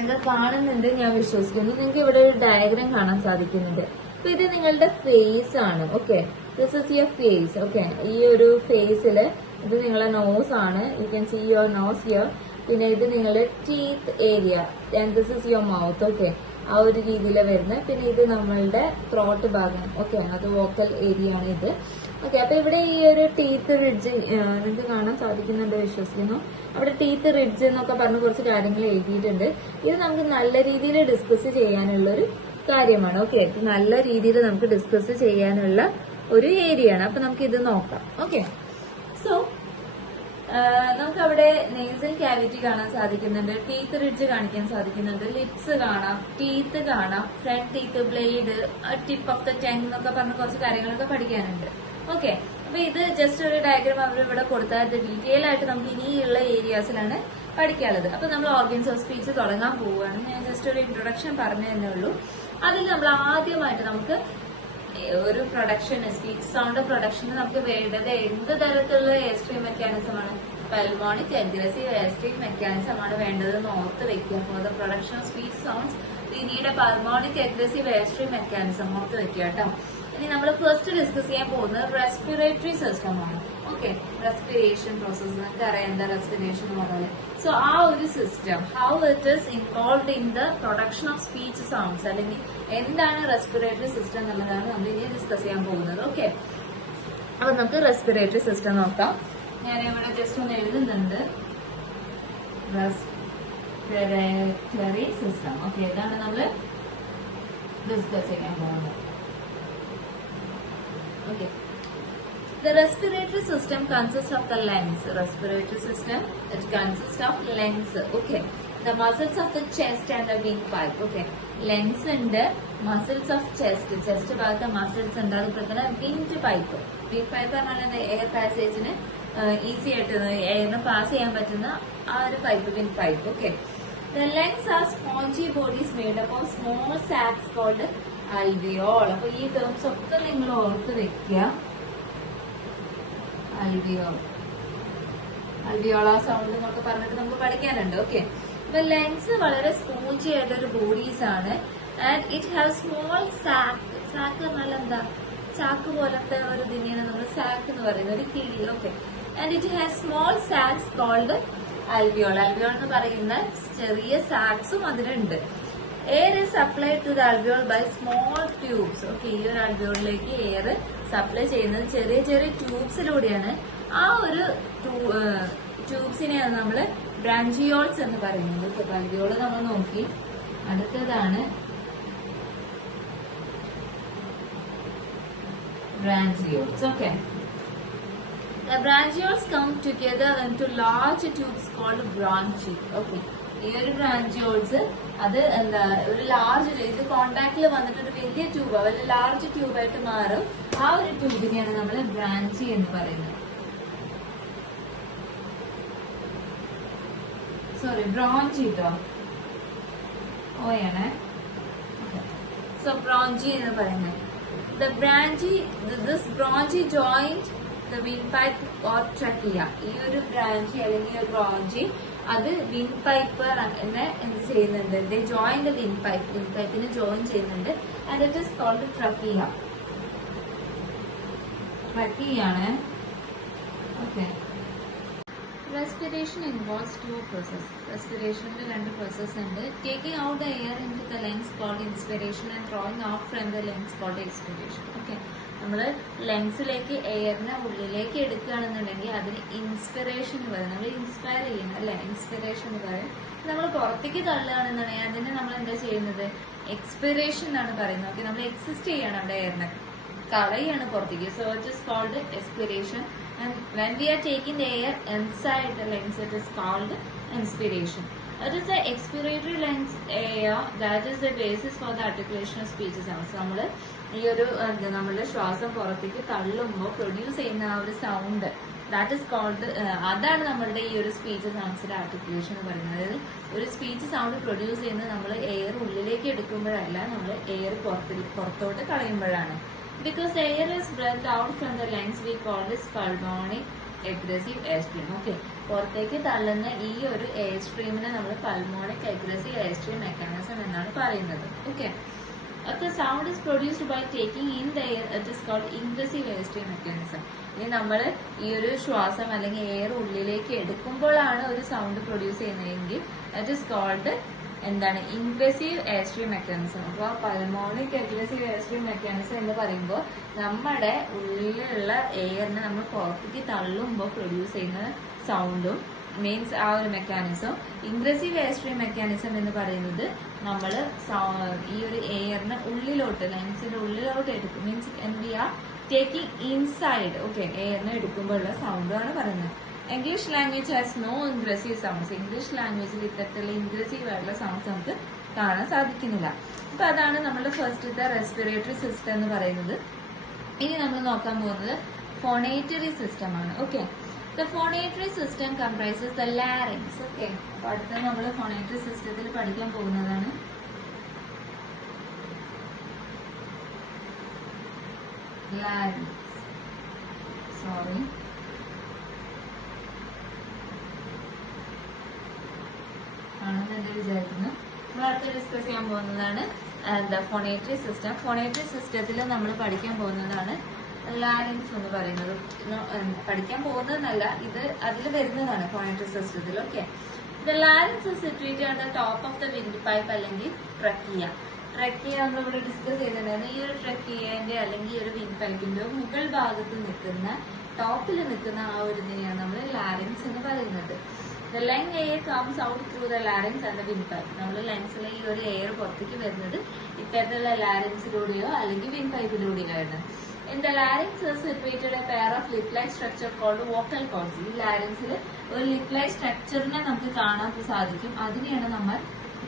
നിങ്ങൾ കാണുന്നുണ്ട് ഞാൻ വിശ്വസിക്കുന്നു. നിങ്ങൾക്ക് ഇവിടെ ഒരു ഡയഗ്രാം കാണാൻ സാധിക്കുന്നുണ്ട്. അപ്പൊ ഇത് നിങ്ങളുടെ ഫേസ് ആണ്. Okay, this is your face. Okay, ഈ ഒരു ഫേസില് ഇത് നിങ്ങളുടെ നോസ് ആണ്. You can see your nose here. പിന്നെ ഇത് നിങ്ങളുടെ teeth area and this is your mouth. Okay, ആ ഒരു രീതിയിൽ വരുന്നത്. പിന്നെ ഇത് നമ്മളുടെ ത്രോട്ട് ഭാഗം. ഓക്കെ, അത് വോക്കൽ ഏരിയ ആണ് ഇത്. ഓക്കെ, അപ്പൊ ഇവിടെ ഈ ഒരു ടീത്ത് റിഡ്ജ് നിങ്ങൾക്ക് കാണാൻ സാധിക്കുന്നുണ്ട് വിശ്വസിക്കുന്നു. അവിടെ ടീത്ത് റിഡ്ജ് എന്നൊക്കെ പറഞ്ഞ് കുറച്ച് കാര്യങ്ങൾ എഴുതിയിട്ടുണ്ട്. ഇത് നമുക്ക് നല്ല രീതിയിൽ ഡിസ്കസ് ചെയ്യാനുള്ളൊരു കാര്യമാണ്. ഓക്കെ, നല്ല രീതിയിൽ നമുക്ക് ഡിസ്കസ് ചെയ്യാനുള്ള ഒരു ഏരിയ ആണ്. അപ്പൊ നമുക്ക് ഇത് നോക്കാം. ഓക്കെ, സോ നമുക്ക് അവിടെ നേസൽ ക്യാവിറ്റി കാണാൻ സാധിക്കുന്നുണ്ട്, ടീത്ത് റിഡ്ജ് കാണിക്കാൻ സാധിക്കുന്നുണ്ട്, ലിപ്സ് കാണാം, ടീത്ത് കാണാം, front teeth, blade, tip of the tongue എന്നൊക്കെ പറഞ്ഞ കുറച്ച് കാര്യങ്ങളൊക്കെ പഠിക്കാനുണ്ട്. ഓക്കെ, അപ്പൊ ഇത് ജസ്റ്റ് ഒരു ഡയഗ്രാം അവർ ഇവിടെ കൊടുത്താൽ ഡീറ്റെയിൽ ആയിട്ട് നമുക്ക് ഇനിയുള്ള ഏരിയാസിലാണ് പഠിക്കാനുള്ളത്. അപ്പൊ നമ്മൾ ഓർഗൻസ് ഓഫ് സ്പീച്ച് തുടങ്ങാൻ പോവുകയാണ്. ഞാൻ ജസ്റ്റ് ഒരു ഇൻട്രൊഡക്ഷൻ പറഞ്ഞു തന്നെ ഉള്ളൂ. അതിൽ നമ്മൾ ആദ്യമായിട്ട് നമുക്ക് ഒരു പ്രൊഡക്ഷൻ, സ്പീച്ച് സൗണ്ട് പ്രൊഡക്ഷന് നമുക്ക് വേണ്ടത് എന്ത് തരത്തിലുള്ള എയർ സ്ട്രീം മെക്കാനിസം ആണ്? Pulmonic aggressive air stream mechanism ആണ് വേണ്ടതെന്ന് ഓർത്ത് വെക്കുക. For the production of speech sounds we need a pulmonic aggressive air stream mechanism ഓർത്ത് വെക്കുക കേട്ടോ. ഇനി നമ്മൾ ഫസ്റ്റ് ഡിസ്കസ് ചെയ്യാൻ പോകുന്നത് റെസ്പിറേറ്ററി സിസ്റ്റം ആണ്. ഓക്കെ, റെസ്പിറേഷൻ പ്രോസസ് നിങ്ങൾക്ക് അറിയാം എന്താ റെസ്പിറേഷൻ എന്ന് പറഞ്ഞാൽ. സോ ആ ഒരു system how it is involve in the production of speech sounds, അല്ലെങ്കിൽ എന്താണ് റെസ്പിറേറ്ററി സിസ്റ്റം എന്നുള്ളതാണ് നമ്മൾ ഇനി ഡിസ്കസ് ചെയ്യാൻ പോകുന്നത്. ഓക്കെ, അപ്പൊ നമുക്ക് റെസ്പിറേറ്ററി സിസ്റ്റം നോക്കാം. ഞാൻ ഇവിടെ ജസ്റ്റ് ഒന്ന് എഴുതുന്നുണ്ട്, റെസ്പിറേറ്ററി സിസ്റ്റം. ഓക്കെ, ഇതാണ് നമ്മൾ ഡിസ്കസ് ചെയ്യാൻ പോകുന്നത്. Okay. The respiratory system consists of the lungs. Respiratory system, it consists of lungs. Okay. The muscles of the chest and the windpipe. Okay. Lungs and muscles of chest. Chest ഭാഗത്ത് muscles ഉണ്ട്. അതുപോലെ തന്നെ windpipe. Windpipe പറഞ്ഞാൽ എയർ പാസേജിന് ഈസി ആയിട്ട് എയറിന് പാസ് ചെയ്യാൻ പറ്റുന്ന ആ ഒരു pipe, windpipe. Okay. The lungs are spongy bodies made up of small sacs called alveoli. അപ്പൊ ഈ ടേംസ് ഒക്കെ നിങ്ങൾ ഓർത്ത് വെക്കുക. അൽവിയോള സൗണ്ട് എന്നൊക്കെ പറഞ്ഞിട്ട് നമുക്ക് പഠിക്കാനുണ്ട്. ഓക്കെ, അപ്പൊ ലങ്സ് വളരെ സ്പോഞ്ചി ആയിട്ടൊരു ബോഡീസ് ആണ്. And it have small sac. Sac പറഞ്ഞാൽ എന്താ, ചാക്ക് പോലത്തെ ഒരു ഇതിനെയാണ് നമ്മൾ സാക്ക് എന്ന് പറയുന്നത്, ഒരു കിഴി. Okay, and it have small sacs called alveoli. Alveoli എന്ന് പറയുന്ന ചെറിയ സാക്സും അതിലുണ്ട്. Air is supplied to the alveoli by small tubes. Okay, ഈ ഒരു alveoli-ലേക്ക് എയർ സപ്ലൈ ചെയ്യുന്നത് ചെറിയ ചെറിയ ട്യൂബ്സിലൂടെയാണ്. ആ ഒരു ട്യൂബ്സിനെയാണ് നമ്മൾ ബ്രാഞ്ചിയോൾസ് എന്ന് പറയുന്നത്. alveoli നമ്മൾ നോക്കി. അടുത്തതാണ് branchioles. Okay, the branchioles come together into large tubes called bronchi. Okay, ഈ ഒരു ബ്രാഞ്ചിയോൾസ് അത് എന്താ ഒരു ലാർജ്, ഇത് കോണ്ടാക്റ്റിൽ വന്നിട്ട് ഒരു വലിയ ട്യൂബ്, വലിയ ലാർജ് ട്യൂബായിട്ട് മാറും. ആ ഒരു ട്യൂബിനെയാണ് നമ്മൾ ബ്രാഞ്ചി എന്ന് പറയുന്നത്. സോറി, ബ്രോഞ്ചി കേട്ടോ, ഓയാണേ. സോ ബ്രോഞ്ചി എന്ന് പറയുന്നത് the branchy, this branchy joint the windpipe or trachea. ഈ ഒരു ബ്രാഞ്ചി അല്ലെങ്കിൽ ഒരു ബ്രോഞ്ചി അത് വിൻഡ് പൈപ്പ് എന്ത് ചെയ്യുന്നുണ്ട്, they join the windpipe, windpipe-നെ ജോയിൻ ചെയ്യുന്നുണ്ട്. and it is called trachea. trachea ആണ്. Okay. Respiration involves two processes. Respiration രണ്ട് process ഉണ്ട്. Taking out the air into the lungs called inspiration and drawing out from the lungs called expiration. Okay. നമ്മൾ ലങ്സിലേക്ക് എയറിനെ ഉള്ളിലേക്ക് എടുക്കുകയാണെന്നുണ്ടെങ്കിൽ അതിന് ഇൻസ്പിറേഷൻ പറയും. നമ്മൾ ഇൻസ്പയർ ചെയ്യണം അല്ലെ, ഇൻസ്പിറേഷൻ പറയും. നമ്മൾ പുറത്തേക്ക് തള്ളുകയാണെന്നുണ്ടെങ്കിൽ അതിനെ നമ്മൾ എന്താ ചെയ്യുന്നത്, എക്സ്പിറേഷൻ എന്നാണ് പറയുന്നത്. ഓക്കെ, നമ്മൾ എക്സിസ്റ്റ് ചെയ്യണം അവിടെ എയറിനെ, കളയാണ് പുറത്തേക്ക്. So it is called expiration. And when we are taking the air inside the lungs, it is called inspiration. It is the expiratory lungs air that is the basis for the articulation of speech sounds. നമ്മൾ ഈ ഒരു നമ്മളുടെ ശ്വാസം പുറത്തേക്ക് തള്ളുമ്പോൾ പ്രൊഡ്യൂസ് ചെയ്യുന്ന ആ ഒരു സൗണ്ട്, ദാറ്റ് ഇസ് കോൾഡ്, അതാണ് നമ്മളുടെ ഈ ഒരു സ്പീച്ച് സൗണ്ട്സിന്റെ ആർട്ടിക്കുലേഷൻ എന്ന് പറയുന്നത്. അതായത് ഒരു സ്പീച്ച് സൗണ്ട് പ്രൊഡ്യൂസ് ചെയ്യുന്നത് നമ്മൾ എയർ ഉള്ളിലേക്ക് എടുക്കുമ്പോഴല്ല, നമ്മൾ എയർ പുറത്തോട്ട് കളയുമ്പോഴാണ്. Because the air is breathed out from the lungs, we call this pulmonic aggressive airstream. Okay, പുറത്തേക്ക് തള്ളുന്ന ഈ ഒരു എയർ സ്ട്രീമിനെ നമ്മൾ പൾമോണിക് അഗ്രസീവ് എയർസ്ട്രീം മെക്കാനിസം എന്നാണ് പറയുന്നത്. Okay, the sound is produced by taking in the air. It is called ingressive airstream mechanism. ഇനി നമ്മൾ ഈ ഒരു ശ്വാസം അല്ലെങ്കിൽ എയർ ഉള്ളിലേക്ക് എടുക്കുമ്പോഴാണ് ഒരു സൗണ്ട് പ്രൊഡ്യൂസ് ചെയ്യുന്നതെങ്കിൽ that is called എന്താണ്, ഇൻഗ്രസീവ് എയർസ്ട്രീം മെക്കാനിസം. അപ്പോൾ പൾമോണിക് അഗ്രസീവ് എയർസ്ട്രീം മെക്കാനിസം എന്ന് പറയുമ്പോൾ നമ്മുടെ ഉള്ളിലുള്ള എയറിനെ നമ്മൾ പുറത്തേക്ക് തള്ളുമ്പോൾ പ്രൊഡ്യൂസ് ചെയ്യുന്ന സൗണ്ടും മീൻസ് ആ ഒരു മെക്കാനിസം. ഇൻഗ്രസീവ് എയർസ്ട്രീം മെക്കാനിസം എന്ന് പറയുന്നത് നമ്മൾ ഈ ഒരു എയറിനെ ഉള്ളിലോട്ട്, ലങ്സിന്റെ ഉള്ളിലോട്ട് എടുക്കും, means we are taking inside. Okay, എയറിനെ എടുക്കുമ്പോഴുള്ള സൗണ്ടാണ് പറയുന്നത്. English language has no ingressive sounds. English ലാംഗ്വേജിൽ ഇത്തരത്തിലുള്ള ഇൻഗ്രസീവ് ആയിട്ടുള്ള സൗണ്ട്സ് നമുക്ക് കാണാൻ സാധിക്കുന്നില്ല. അപ്പൊ അതാണ് നമ്മുടെ ഫസ്റ്റത്തെ റെസ്പിറേറ്ററി സിസ്റ്റം എന്ന് പറയുന്നത്. ഇനി നമ്മൾ നോക്കാൻ പോകുന്നത് ഫോണേറ്ററി സിസ്റ്റം ആണ്. Okay, the phonatory system comprises the larynx. Okay, അപ്പൊ അടുത്ത നമ്മൾ ഫോണേറ്ററി സിസ്റ്റത്തിൽ പഠിക്കാൻ പോകുന്നതാണ് ലാരിങ്സ്. സോറി, ആണെന്ന് എന്റെ വിചാരിക്കുന്നു. നമ്മൾ അടുത്ത് ഡിസ്കസ് ചെയ്യാൻ പോകുന്നതാണ് എന്താ ഫോണേറ്ററി സിസ്റ്റം. ഫോണേറ്ററി സിസ്റ്റത്തിൽ നമ്മൾ പഠിക്കാൻ പോകുന്നതാണ് ലാരിങ്സ് എന്ന് പറയുന്നത്. പഠിക്കാൻ പോകുന്നതെന്നല്ല, ഇത് അതിൽ വരുന്നതാണ് ഫോണേറ്ററി സിസ്റ്റത്തിൽ. Okay, the larynx is situated on the top of the wind pipe അല്ലെങ്കിൽ ട്രക്കിയ. ട്രക്കിയ നമ്മളിവിടെ ഡിസ്കസ് ചെയ്തിട്ടുണ്ടായിരുന്നു. ഈ ഒരു ട്രക്കിയന്റെ അല്ലെങ്കിൽ ഈ ഒരു വിൻഡ് പൈപ്പിന്റെ മുകൾ ഭാഗത്ത് നിൽക്കുന്ന, ടോപ്പിൽ നിൽക്കുന്ന ആ ഒരു ഇതിനെയാണ് നമ്മൾ ലാരിങ്സ് എന്ന് പറയുന്നത്. The lung air comes out through the larynx and the windpipe. നമ്മൾ ലങ്സിലെ ഈ ഒരു എയർ പുറത്തേക്ക് വരുന്നത് ഇത്തരത്തിലുള്ള ലാരിങ്സിലൂടെയോ അല്ലെങ്കിൽ വിൻപൈപ്പിലൂടെയോ ആണ്. In the larynx is situated a pair of lip-like structure called vocal cords. ഈ ലാരിങ്സിൽ ഒരു ലിപ്-ലൈക്ക് സ്ട്രക്ചറിനെ നമുക്ക് കാണാൻ സാധിക്കും. അതിനെയാണ് നമ്മൾ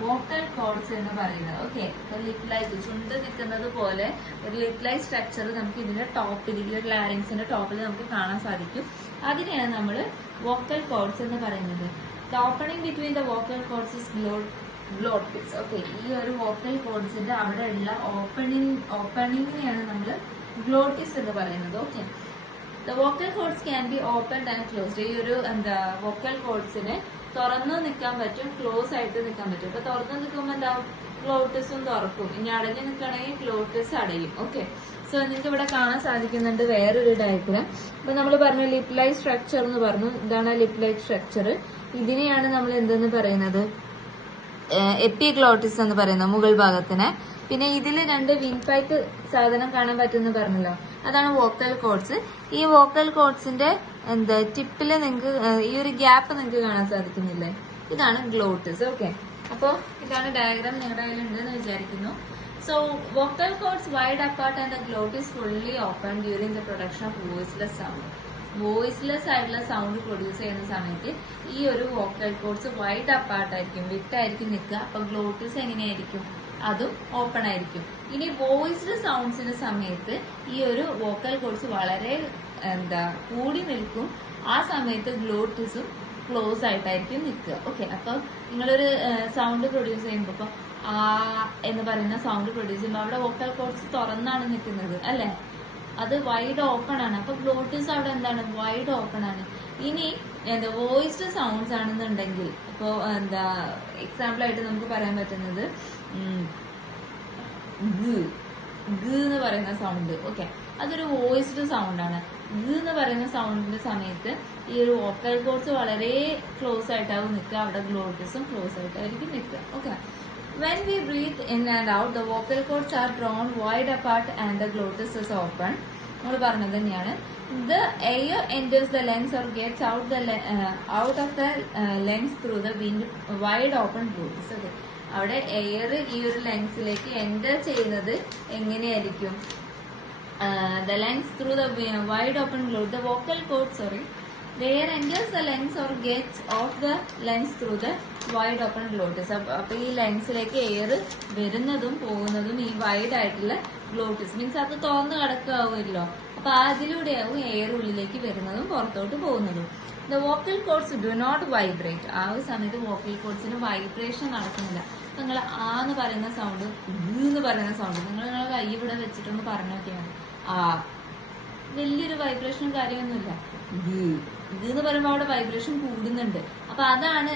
വോക്കൽ കോഡ്സ് എന്ന് പറയുന്നത്. ഓക്കെ, ലിപ്-ലൈക്ക് ചുണ്ട് നിൽക്കുന്നത് പോലെ ഒരു ലിപ്-ലൈക്ക് സ്ട്രക്ചർ നമുക്ക് ഇതിന്റെ ടോപ്പിൽ, ഈ ഒരു ലാരിങ്സിന്റെ ടോപ്പിൽ നമുക്ക് കാണാൻ സാധിക്കും. അതിനെയാണ് നമ്മൾ വോക്കൽ കോഡ്സ് എന്ന് പറയുന്നത്. The opening between the vocal codes is glottis. Okay, ഈ ഒരു വോക്കൽ കോഡ്സിന്റെ അവിടെ ഉള്ള ഓപ്പണിങ്ങിനെയാണ് നമ്മൾ ഗ്ലോട്ടിസ് എന്ന് പറയുന്നത്. Okay, the vocal codes can be opened and closed. ഈ ഒരു വോക്കൽ കോഡ്സിനെ തുറന്നു നിൽക്കാൻ പറ്റും, ക്ലോസ് ആയിട്ട് നിൽക്കാൻ പറ്റും. ഇപ്പൊ തുറന്നു നിൽക്കുമ്പോൾ എന്താവും, ക്ലോട്ടിസും തുറക്കും. ഇനി അടഞ്ഞു നിൽക്കുകയാണെങ്കിൽ ക്ലോട്ടിസ് അടയും. ഓക്കെ, സോ നിങ്ങൾക്ക് ഇവിടെ കാണാൻ സാധിക്കുന്നുണ്ട് വേറൊരു ഡയഗ്രാം. അപ്പൊ നമ്മൾ പറഞ്ഞു ലിപ്-ലൈക്ക് സ്ട്രക്ചർ എന്ന് പറഞ്ഞു. ഇതാണ് ലിപ്-ലൈക്ക് സ്ട്രക്ചർ. ഇതിനെയാണ് നമ്മൾ എന്തെന്ന് പറയുന്നത്, എപ്പിഗ്ലോട്ടിസ് എന്ന് പറയുന്നത്, മുകൾ ഭാഗത്തിന്. പിന്നെ ഇതിൽ രണ്ട് വിൻഡ് പൈപ്പ് സാധനം കാണാൻ പറ്റുമെന്ന് പറഞ്ഞല്ലോ, അതാണ് വോക്കൽ കോഡ്സ്. ഈ വോക്കൽ കോഡ്സിന്റെ ടിപ്പില് നിങ്ങൾക്ക് ഈ ഒരു ഗ്യാപ്പ് നിങ്ങൾക്ക് കാണാൻ സാധിക്കുന്നില്ലേ, ഇതാണ് ഗ്ലോട്ടിസ്. ഓക്കെ, അപ്പോ ഇതാണ് ഡയഗ്രാം നിങ്ങളുടെ കയ്യിലുണ്ടെന്ന് വിചാരിക്കുന്നു. So vocal cords wide apart and the glottis fully open during the production of voiceless sound. Voiceless ആയിട്ടുള്ള സൗണ്ട് പ്രൊഡ്യൂസ് ചെയ്യുന്ന സമയത്ത് ഈ ഒരു വോക്കൽ കോഡ്സ് വൈഡ് അപ്പാർട്ട് ആയിരിക്കും, വിട്ടായിരിക്കും നിൽക്കുക. അപ്പൊ ഗ്ലോട്ടിസ് എങ്ങനെയായിരിക്കും, അതും ഓപ്പൺ ആയിരിക്കും. ഇനി വോയിസ്ഡ് സൗണ്ട്സിന്റെ സമയത്ത് ഈ ഒരു വോക്കൽ കോഡ്സ് വളരെ കൂടി നിൽക്കും. ആ സമയത്ത് ഗ്ലോട്ടിസും ക്ലോസ് ആയിട്ടായിരിക്കും നിൽക്കുക. ഓക്കെ, അപ്പൊ നിങ്ങളൊരു സൗണ്ട് പ്രൊഡ്യൂസ് ചെയ്യുമ്പോൾ ഇപ്പൊ ആ എന്ന് പറയുന്ന സൗണ്ട് പ്രൊഡ്യൂസ് ചെയ്യുമ്പോൾ അവിടെ വോക്കൽ കോഡ്സ് തുറന്നാണ് നിൽക്കുന്നത് അല്ലെ, അത് വൈഡ് ഓപ്പൺ ആണ്. അപ്പൊ ഗ്ലോട്ടിസ് അവിടെ എന്താണ്, വൈഡ് ഓപ്പൺ ആണ്. ഇനി വോയിസ്ഡ് സൗണ്ട്സ് ആണെന്നുണ്ടെങ്കിൽ ഇപ്പോ എക്സാമ്പിൾ ആയിട്ട് നമുക്ക് പറയാൻ പറ്റുന്നത് എന്ന് പറയുന്ന സൗണ്ട്. ഓക്കെ, അതൊരു വോയിസ്ഡ് സൗണ്ട് ആണ്. എന്ന് പറയുന്ന സൗണ്ടിന്റെ സമയത്ത് ഈ ഒരു വോക്കൽ കോഡ്സ് വളരെ ക്ലോസ് ആയിട്ടാവും നിൽക്കുക, അവിടെ ഗ്ലോട്ടിസും ക്ലോസ് ആയിട്ടായിരിക്കും നിൽക്കുക. Okay, when we breathe in and out, the vocal cords are drawn wide apart and the glottis is open. നമ്മൾ പറഞ്ഞത് തന്നെയാണ്. The air enters the lungs or gets out of the lungs through the wide open glottis. Okay, അവിടെ എയർ ഈ ഒരു ലങ്സിലേക്ക് എൻ്റർ ചെയ്യുന്നത് എങ്ങനെയായിരിക്കും, the lungs through the wide open glottis. The vocal cords, the air enters the lungs or gets off the lungs through the wide open glottis. അപ്പൊ ഈ ലങ്സിലേക്ക് എയർ വരുന്നതും പോകുന്നതും ഈ വൈഡ് ആയിട്ടുള്ള ഗ്ലോട്ടിസ് മീൻസ് അത് തുറന്നു കിടക്കാവുമല്ലോ, അപ്പൊ അതിലൂടെയാവും എയർ ഉള്ളിലേക്ക് വരുന്നതും പുറത്തോട്ട് പോകുന്നതും. The vocal cords do not vibrate. ആ ഒരു സമയത്ത് വോക്കൽ കോഡ്സിന് വൈബ്രേഷൻ നടക്കുന്നില്ല. നിങ്ങൾ ആ എന്ന് പറയുന്ന സൗണ്ട്, എന്ന് പറയുന്ന സൗണ്ട് നിങ്ങളെ കൈ ഇവിടെ വെച്ചിട്ടൊന്ന് പറഞ്ഞു നോക്കിയാണ്. ആ വലിയൊരു വൈബ്രേഷനും കാര്യമൊന്നുമില്ല. എന്ന് പറയുമ്പോൾ അവിടെ വൈബ്രേഷൻ കൂടുന്നുണ്ട്. അപ്പൊ അതാണ്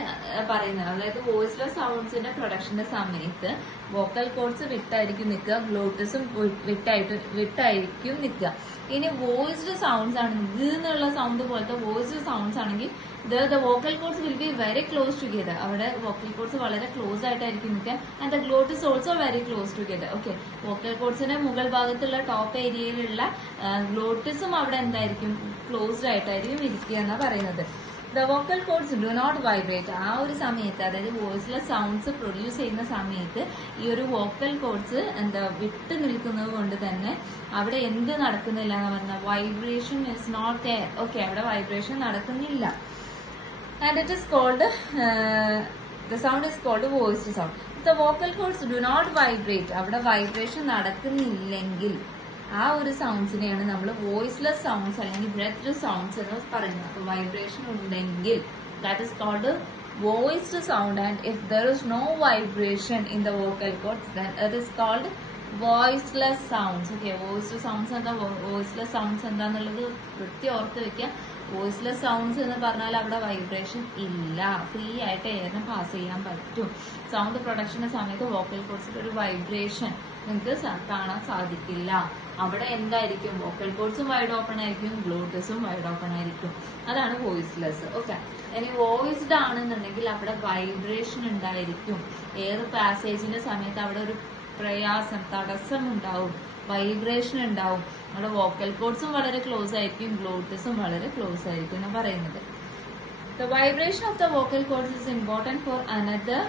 പറയുന്നത്. അതായത് വോയിസ്ലെസ് സൗണ്ട്സിന്റെ പ്രൊഡക്ഷന്റെ സമയത്ത് വോക്കൽ കോഡ്സ് വിട്ടായിരിക്കും നിൽക്കുക, ഗ്ലോട്ടിസും വിട്ടായിരിക്കും നിൽക്കുക. ഇനി വോയിസ്ഡ് സൗണ്ട്സ് ആണ്, എന്നുള്ള സൗണ്ട് പോലത്തെ വോയിസ്ഡ് സൗണ്ട്സ് ആണെങ്കിൽ the vocal cords will be very close together. അവിടെ vocal cords വളരെ ക്ലോസ് ആയിട്ടായിരിക്കും നിൽക്കുക. and the glottis also very close together. okay, vocal cordsന്റെ മുകൾ ഭാഗത്തുള്ള ടോപ്പ് ഏരിയയിലുള്ള ഗ്ലോട്ടിസും അവിടെ എന്തായിരിക്കും, ക്ലോസ്ഡ് ആയിട്ടായിരിക്കും ഇരിക്കുക എന്നാ പറയുന്നത്. the vocal cords do not vibrate. ആ ഒരു സമയത്ത്, അതായത് വോയിസ്ലെസ് സൗണ്ട്സ് പ്രൊഡ്യൂസ് ചെയ്യുന്ന സമയത്ത് ഈ ഒരു വോക്കൽ കോഡ്സ് വിട്ട് നിൽക്കുന്നത് കൊണ്ട് തന്നെ അവിടെ എന്ത് നടക്കുന്നില്ല എന്ന് പറഞ്ഞാൽ vibration is not there. Okay, അവിടെ വൈബ്രേഷൻ നടക്കുന്നില്ല. And it is called, the sound is called voiced sound. If the vocal cords do not vibrate, അവിടെ വൈബ്രേഷൻ നടക്കുന്നില്ലെങ്കിൽ ആ ഒരു സൗണ്ട്സിനെയാണ് നമ്മൾ വോയിസ്ലെസ് സൗണ്ട്സ് അല്ലെങ്കിൽ ബ്രെത്ത് സൗണ്ട്സ് എന്ന് പറയുന്നത്. അപ്പൊ വൈബ്രേഷൻ ഉണ്ടെങ്കിൽ that is called voiced sound. And if there is no vibration in the vocal cords then it is called voiceless sounds. Okay, voiced sounds എന്താ, വോയിസ്ലെസ് സൗണ്ട്സ് എന്താന്നുള്ളത് വൃത്തി ഓർത്ത് വെക്കുക. വോയിസ്ലെസ് സൗണ്ട്സ് എന്ന് പറഞ്ഞാൽ അവിടെ വൈബ്രേഷൻ ഇല്ല, ഫ്രീ ആയിട്ട് എയറിന് പാസ് ചെയ്യാൻ പറ്റും. സൗണ്ട് പ്രൊഡക്ഷന്റെ സമയത്ത് വോക്കൽ കോഡ്സിൽ ഒരു വൈബ്രേഷൻ നിങ്ങൾക്ക് കാണാൻ സാധിക്കില്ല. അവിടെ എന്തായിരിക്കും, വോക്കൽ കോഡ്സും വൈഡ് ഓപ്പൺ ആയിരിക്കും, ഗ്ലോട്ടസും വൈഡ് ഓപ്പൺ ആയിരിക്കും. അതാണ് വോയിസ്ലെസ്. ഓക്കെ, ഇനി വോയിസ്ഡ് ആണെന്നുണ്ടെങ്കിൽ അവിടെ വൈബ്രേഷൻ ഉണ്ടായിരിക്കും. എയർ പാസേജിന്റെ സമയത്ത് അവിടെ ഒരു പ്രയാസം, തടസ്സം ഉണ്ടാവും, വൈബ്രേഷൻ ഉണ്ടാവും. നമ്മുടെ വോക്കൽ കോഡ്സും വളരെ ക്ലോസ് ആയിരിക്കും, ഗ്ലോട്ടസും വളരെ ക്ലോസ് ആയിരിക്കും എന്ന് പറയുന്നത്. The vibration of the vocal cords is important for another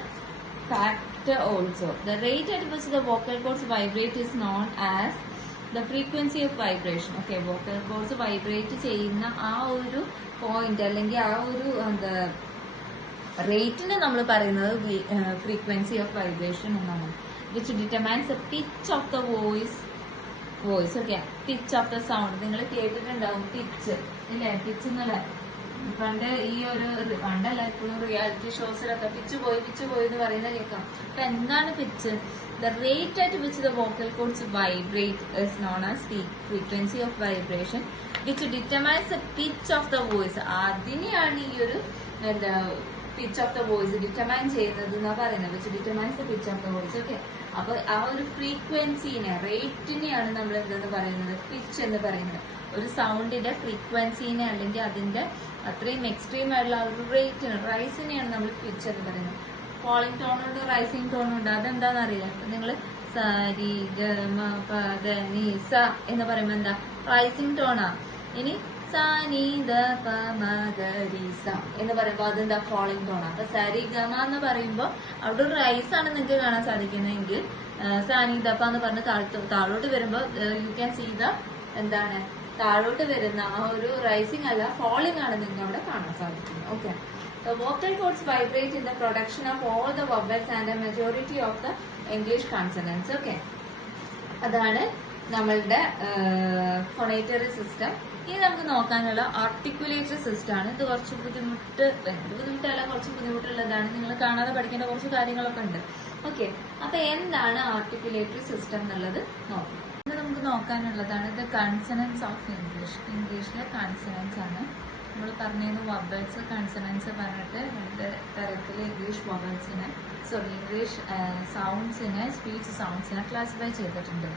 factor also. The rate at which the vocal cords vibrate is known as the frequency of vibration. Okay, vocal cords vibrate ചെയ്യുന്ന ആ ഒരു പോയിന്റ് അല്ലെങ്കിൽ ആ ഒരു റേറ്റിന് നമ്മൾ പറയുന്നത് ഫ്രീക്വൻസി ഓഫ് വൈബ്രേഷൻ എന്നാണ്. which determines the pitch of the voice. Okay, pitch of the sound. നിങ്ങൾ കേട്ടിട്ടുണ്ടാവും പിച്ച് ഇല്ലേ, പിച്ച് എന്നല്ലേ. പണ്ട് ഈ ഒരു പണ്ടല്ല ഇപ്പോഴും റിയാലിറ്റി ഷോസിലൊക്കെ പിച്ച് പോയി എന്ന് പറയുന്നത് കേൾക്കാം. അപ്പൊ എന്താണ് pitch? The rate at which the vocal cords vibrate is known as frequency of vibration, which determines the pitch of the voice. അതിനെയാണ് ഈ ഒരു pitch of the voice determine ചെയ്യുന്നത് എന്നാ പറയുന്നത്. Which determines the pitch of the voice. Okay, അപ്പൊ ആ ഒരു ഫ്രീക്വൻസിനെ, റേറ്റിനെയാണ് നമ്മൾ എന്തെന്ന് പറയുന്നത്, പിച്ച് എന്ന് പറയുന്നത്. ഒരു സൗണ്ടിന്റെ ഫ്രീക്വൻസിനെ അല്ലെങ്കിൽ അതിന്റെ അത്രയും എക്സ്ട്രീം ആയിട്ടുള്ള ആ ഒരു റേറ്റിന്, റൈസിനെയാണ് നമ്മൾ പിച്ച് എന്ന് പറയുന്നത്. ഫാളിംഗ് ടോണുണ്ട്, റൈസിംഗ് ടോണുണ്ട്. അതെന്താന്ന് അറിയില്ല. അപ്പൊ നിങ്ങൾ സരി ഗമ പദ നി സ എന്ന് പറയുമ്പോ എന്താ, റൈസിംഗ് ടോണാ. ഇനി എന്ന് പറയുമ്പോ അതെന്താ, ഫോളിംഗ് ടോൺ. അപ്പൊ സരി ഗമ എന്ന് പറയുമ്പോ അവിടെ ഒരു റൈസ് ആണ് നിങ്ങൾക്ക് കാണാൻ സാധിക്കുന്നതെങ്കിൽ സാനിദപ്പ എന്ന് പറഞ്ഞ് താഴോട്ട് വരുമ്പോ യു ക്യാൻ സീ ദ എന്താണ്, താഴോട്ട് വരുന്ന ആ ഒരു റൈസിംഗ് അല്ല, ഫോളിംഗ് ആണ് നിങ്ങൾക്ക് അവിടെ കാണാൻ സാധിക്കുന്നത്. Okay, the vocal cords vibrate in the production of all the vowels and the majority of the English consonants. Okay, അതാണ് നമ്മളുടെ ഫോണേറ്ററി സിസ്റ്റം. ഇനി നമുക്ക് നോക്കാനുള്ള ആർട്ടിക്കുലേറ്ററി സിസ്റ്റം ആണ്. ഇത് കുറച്ച് ബുദ്ധിമുട്ടല്ല, കുറച്ച് ബുദ്ധിമുട്ടുള്ളതാണ്. നിങ്ങൾ കാണാതെ പഠിക്കേണ്ട കുറച്ച് കാര്യങ്ങളൊക്കെ ഉണ്ട്. ഓക്കെ, അപ്പൊ എന്താണ് ആർട്ടിക്കുലേറ്ററി സിസ്റ്റം എന്നുള്ളത് നോക്കാം. ഇത് നമുക്ക് നോക്കാനുള്ളതാണ് ദ കൺസണൻസ് ഓഫ് ഇംഗ്ലീഷ്. ഇംഗ്ലീഷിലെ കൺസണൻസ് ആണ്. നമ്മൾ പറഞ്ഞിരുന്നു വവൽസ്, കൺസണൻസ് പറഞ്ഞിട്ട് രണ്ട് തരത്തിൽ ഇംഗ്ലീഷ് വവൽസിനെ ഇംഗ്ലീഷ് സൗണ്ട്സിനെ, സ്പീച്ച് സൗണ്ട്സിനെ ക്ലാസിഫൈ ചെയ്തിട്ടുണ്ട്.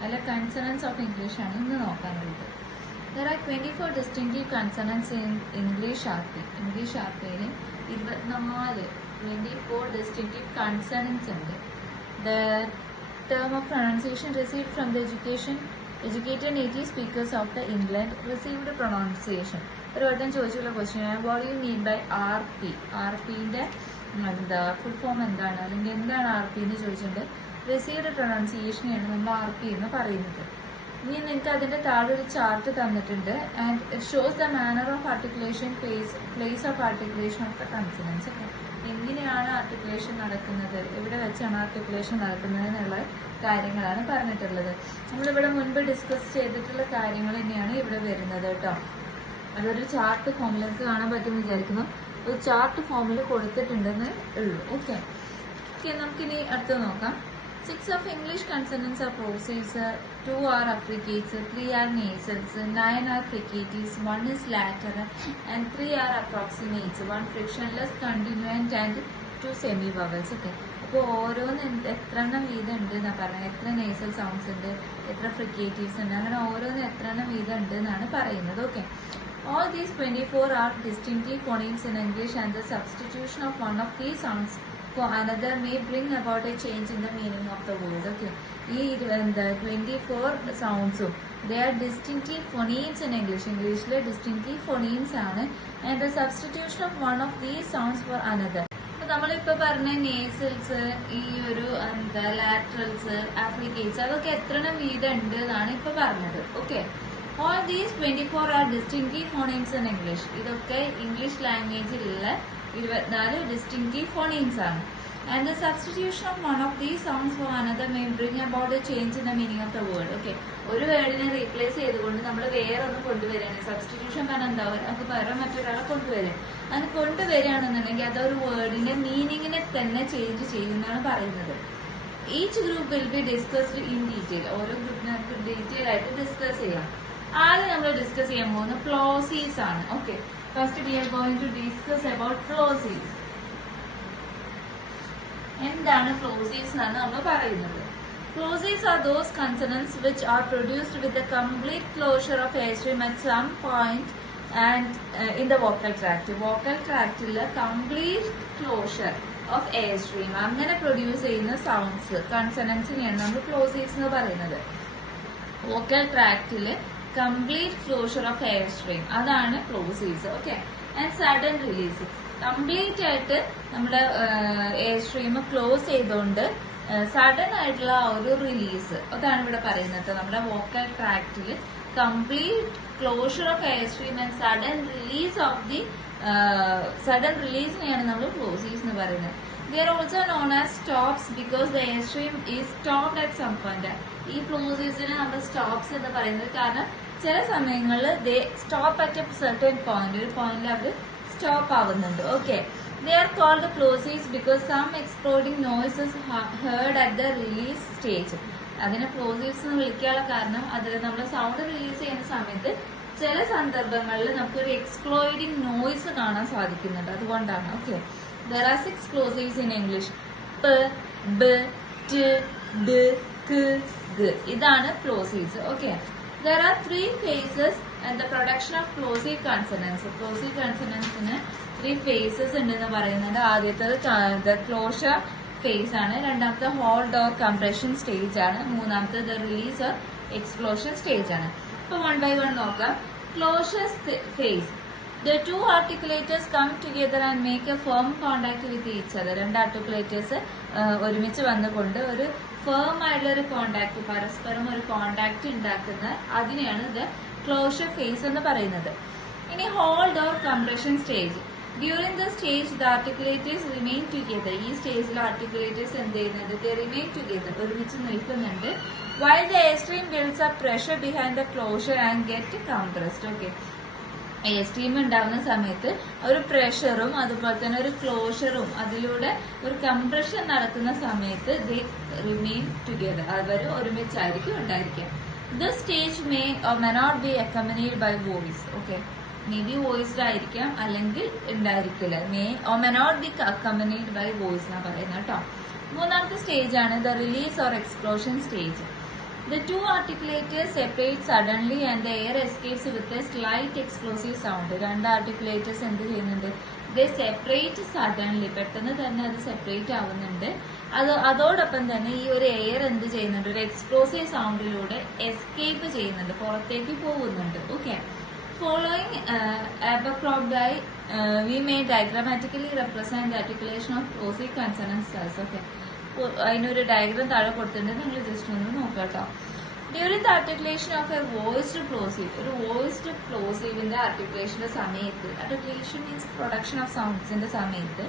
അതിലെ കൺസണൻസ് ഓഫ് ഇംഗ്ലീഷ് ആണ് ഇന്ന് നോക്കാനുള്ളത്. There are 24 distinctive consonants in English RP. English RPയിൽ 24 distinctive consonants ഉണ്ട്. The term of pronunciation received from the educated native speakers of the England received pronunciation. ഒരു വട്ടം ചോദിച്ചുള്ള ക്വസ്റ്റ്യൻ ആണ്, what do you mean by RP? RPന്റെ എന്താ ഫുൾ ഫോം എന്താണ്, അല്ലെങ്കിൽ എന്താണ് RP എന്ന് ചോദിച്ചിട്ടുണ്ട്. റിസീവ്ഡ് പ്രൊണൗൺസിയേഷനെയാണ് നമ്മൾ RP എന്ന് പറയുന്നത്. ഇനി നിങ്ങൾക്ക് അതിന്റെ താഴെ ഒരു ചാർട്ട് തന്നിട്ടുണ്ട്. And it shows the manner of articulation, place of articulation of the consonants. എങ്ങനെയാണ് ആർട്ടിക്കുലേഷൻ നടക്കുന്നത്, എവിടെ വെച്ചാണ് ആർട്ടിക്കുലേഷൻ നടക്കുന്നത് എന്നുള്ള കാര്യങ്ങളാണ് പറഞ്ഞിട്ടുള്ളത്. നമ്മളിവിടെ മുൻപ് ഡിസ്കസ് ചെയ്തിട്ടുള്ള കാര്യങ്ങൾ തന്നെയാണ് ഇവിടെ വരുന്നത് കേട്ടോ. അതൊരു ചാർട്ട് ഫോമിൽ നിങ്ങൾക്ക് കാണാൻ പറ്റുമെന്ന് വിചാരിക്കുന്നു. ഒരു ചാർട്ട് ഫോമിൽ കൊടുത്തിട്ടുണ്ടെന്ന് ഉള്ളൂ. ഓക്കെ, നമുക്കിനി അടുത്ത് നോക്കാം. 6 of English consonants are plosives, 2 are affricates, 3 are nasals, 9 are fricatives, 1 is lateral, and 3 are approximates, 1 frictionless, continuant, and 2 semi-vowels. Okay, അപ്പോൾ ഓരോന്ന് എത്ര എണ്ണം വീതം ഉണ്ട് എന്നാ പറയുന്നത്, എത്ര നേസൽ സൗണ്ട്സ് ഉണ്ട്, എത്ര ഫ്രിക്കേറ്റീവ്സ് ഉണ്ട്, അങ്ങനെ ഓരോന്ന് എത്ര എണ്ണം വീതം ഉണ്ട് എന്നാണ് പറയുന്നത്. Okay, all these 24 are distinctive phonemes in English, and the substitution of one of these sounds for another may bring about a change in the meaning of the word. Okay, ഈ 24 സൗണ്ട്സും they are distinctive phonemes in English. ഇംഗ്ലീഷിലെ distinctive phonemes ആണ്. and the substitution of one of these sounds for another. അപ്പൊ നമ്മളിപ്പോ പറഞ്ഞ നേസൽസ്, ഈ ഒരു ലാറ്ററൽസ്, ആഫ്രിക്കേറ്റ്സ്, അതൊക്കെ എത്ര എണ്ണം വീതം ഉണ്ട് എന്നാണ് ഇപ്പൊ പറഞ്ഞത്. Okay, all these 24 are distinctive phonemes in English. ഇതൊക്കെ ഇംഗ്ലീഷ് ലാംഗ്വേജിലുള്ള 24 distinctive phonemes ആണ്. and the substitution of one of these sounds for another may bring about a change in the meaning of the word. Okay, ഒരു വേർഡിനെ റീപ്ലേസ് ചെയ്തുകൊണ്ട് നമ്മൾ വേറെ ഒന്ന് കൊണ്ടുവരികയാണ്. സബ്സ്റ്റിറ്റ്യൂഷൻ പറഞ്ഞാൽ എന്താ, നമുക്ക് പകരം മറ്റൊരാളെ കൊണ്ടുവരിക. അത് കൊണ്ടുവരികയാണെന്നുണ്ടെങ്കിൽ അതൊരു വേർഡിന്റെ മീനിങ്ങിനെ തന്നെ ചേഞ്ച് ചെയ്യുന്നതാണ് പറയുന്നത്. Each group will be discussed in detail. ഓരോ ഗ്രൂപ്പിനെ നമുക്ക് ഡീറ്റെയിൽ ആയിട്ട് ഡിസ്കസ് ചെയ്യാം. ആദ്യം നമ്മൾ ഡിസ്കസ് ചെയ്യാൻ പോകുന്ന പ്ലോസീസ് ആണ്. Okay, first we are going to discuss about plosives. എന്താണ് പ്ലോസീസ് എന്നാണ് നമ്മൾ പറയുന്നത്. Plosives are those consonants which are produced with the complete closure of airstream at some point and in the vocal tract. Vocal tract complete closure of airstream അങ്ങനെ പ്രൊഡ്യൂസ് ചെയ്യുന്ന സൗണ്ട്സ് കൺസണൻസിനെയാണ് നമ്മൾ പ്ലോസീവ്സ് എന്ന് പറയുന്നത്. വോക്കൽ ട്രാക്റ്റില് കംപ്ലീറ്റ് ക്ലോഷർ ഓഫ് എയർസ്ട്രീം അതാണ് plosives. Okay, and sudden release complete ആയിട്ട് നമ്മുടെ എയർസ്ട്രീം ക്ലോസ് ചെയ്തുകൊണ്ട് സഡൻ ആയിട്ടുള്ള ഒരു റിലീസ് അതാണ് ഇവിടെ പറയുന്നത്. നമ്മുടെ വോക്കൽ ട്രാക്റ്റിൽ complete closure of airstream and sudden റിലീസിനെയാണ് നമ്മൾ പ്ലോസീവ്സ് എന്ന് പറയുന്നത്. They are also known as stops because the airstream is stopped at some point. ഈ പ്ലോസീവ്സിനെ നമ്മൾ സ്റ്റോപ്സ് എന്ന് പറയുന്നത് കാരണം ചില സമയങ്ങളിൽ they stop at a certain point, ഒരു പോയിന്റിൽ അവർ സ്റ്റോപ്പ് ആവുന്നുണ്ട്. Okay, they are called plosives because some exploding noises heard at the release stage. അതിനെ പ്ലോസീവ്സ് എന്ന് വിളിക്കാനുള്ള കാരണം അതിൽ നമ്മൾ സൗണ്ട് റിലീസ് ചെയ്യുന്ന സമയത്ത് ചില സന്ദർഭങ്ങളിൽ നമുക്കൊരു എക്സ്പ്ലോയിഡിങ് നോയ്സ് കാണാൻ സാധിക്കുന്നുണ്ട്, അതുകൊണ്ടാണ്. Okay, there are 6 plosives in English. p, b, t, d, k, g. ഇതാണ് plosives. Okay, there are 3 phases and the production of plosive consonants. Plosive consonantsന് 3 phases ഉണ്ടെന്ന് പറയുന്നത്. ആദ്യത്തേത് ക്ലോഷർ ഫേസ് ആണ്, രണ്ടാമത്തെ ഹോൾഡ് ഓർ കംപ്രഷൻ സ്റ്റേജ് ആണ്, മൂന്നാമത്തെ റിലീസ് ഓർ എക്സ്പ്ലോഷൻ സ്റ്റേജ് ആണ്. ഇപ്പൊ 1 by 1 നോക്കാം. Closure phase. The 2 articulators come together and make a firm contact with each other. 2 articulators ഒരുമിച്ച് വന്നുകൊണ്ട് ഒരു ഫേം ആയിട്ടുള്ള ഒരു കോണ്ടാക്ട്, പരസ്പരം ഒരു കോണ്ടാക്ട് ഉണ്ടാക്കുന്ന അതിനെയാണ് ഇത് ക്ലോഷർ ഫേസ് എന്ന് പറയുന്നത്. ഇനി hold or compression stage. During the stage the articulators remain together. ഈ സ്റ്റേജിൽ ആർട്ടിക്കുലേറ്റേഴ്സ് എന്ത് ചെയ്യുന്നത്? ദേ റിമെയിൻ ടുഗെദർ, ഒരുമിച്ച് നിൽക്കുന്നുണ്ട്. While the airstream builds up pressure behind the closure and get compressed. Okay, airstream ഉണ്ടാവുന്ന സമയത്ത് ഒരു പ്രഷറും അതുപോലെ തന്നെ ഒരു ക്ലോഷറും അതിലൂടെ ഒരു കംപ്രഷൻ നടക്കുന്ന സമയത്ത് ദേ റിമെയിൻ ടുഗെദർ, അവർ ഒരുമിച്ചായിരിക്കും ഉണ്ടായിരിക്കുക. The stage may or may not be accompanied by voice. Okay, may be voiced ആയിരിക്കാം അല്ലെങ്കിൽ ഉണ്ടായിരിക്കില്ല. May or may not be accompanied by voice എന്നാണ് പറയുന്നത് കേട്ടോ. മൂന്നാമത്തെ സ്റ്റേജ് ആണ് the release or explosion stage. The 2 articulators separate suddenly and the air escapes with a slight explosive sound. 2 articulators എന്ത് ചെയ്യുന്നുണ്ട്? They separate suddenly, പെട്ടെന്ന് തന്നെ അത് സെപ്പറേറ്റ് ആവുന്നുണ്ട്. അതോടൊപ്പം തന്നെ ഈ ഒരു എയർ എന്ത് ചെയ്യുന്നുണ്ട്? ഒരു എക്സ്പ്ലോസീവ് സൗണ്ടിലൂടെ എസ്കേപ്പ് ചെയ്യുന്നുണ്ട്, പുറത്തേക്ക് പോകുന്നുണ്ട്. Okay, following above we may diagrammatically represent the articulation of plosive consonants as. Okay, അതിനൊരു ഡയഗ്രാം താഴെ കൊടുത്തിട്ടുണ്ട്, നിങ്ങൾ ജസ്റ്റ് ഒന്ന് നോക്കാം. During the articulation of a voiced plosive, ഒരു വോയിസ്ഡ് പ്ലോസീവിന്റെ ആർട്ടിക്കുലേഷന്റെ സമയത്ത്, ആർട്ടിക്കുലേഷൻ മീൻസ് പ്രൊഡക്ഷൻ ഓഫ് സൗണ്ട്സിന്റെ സമയത്ത്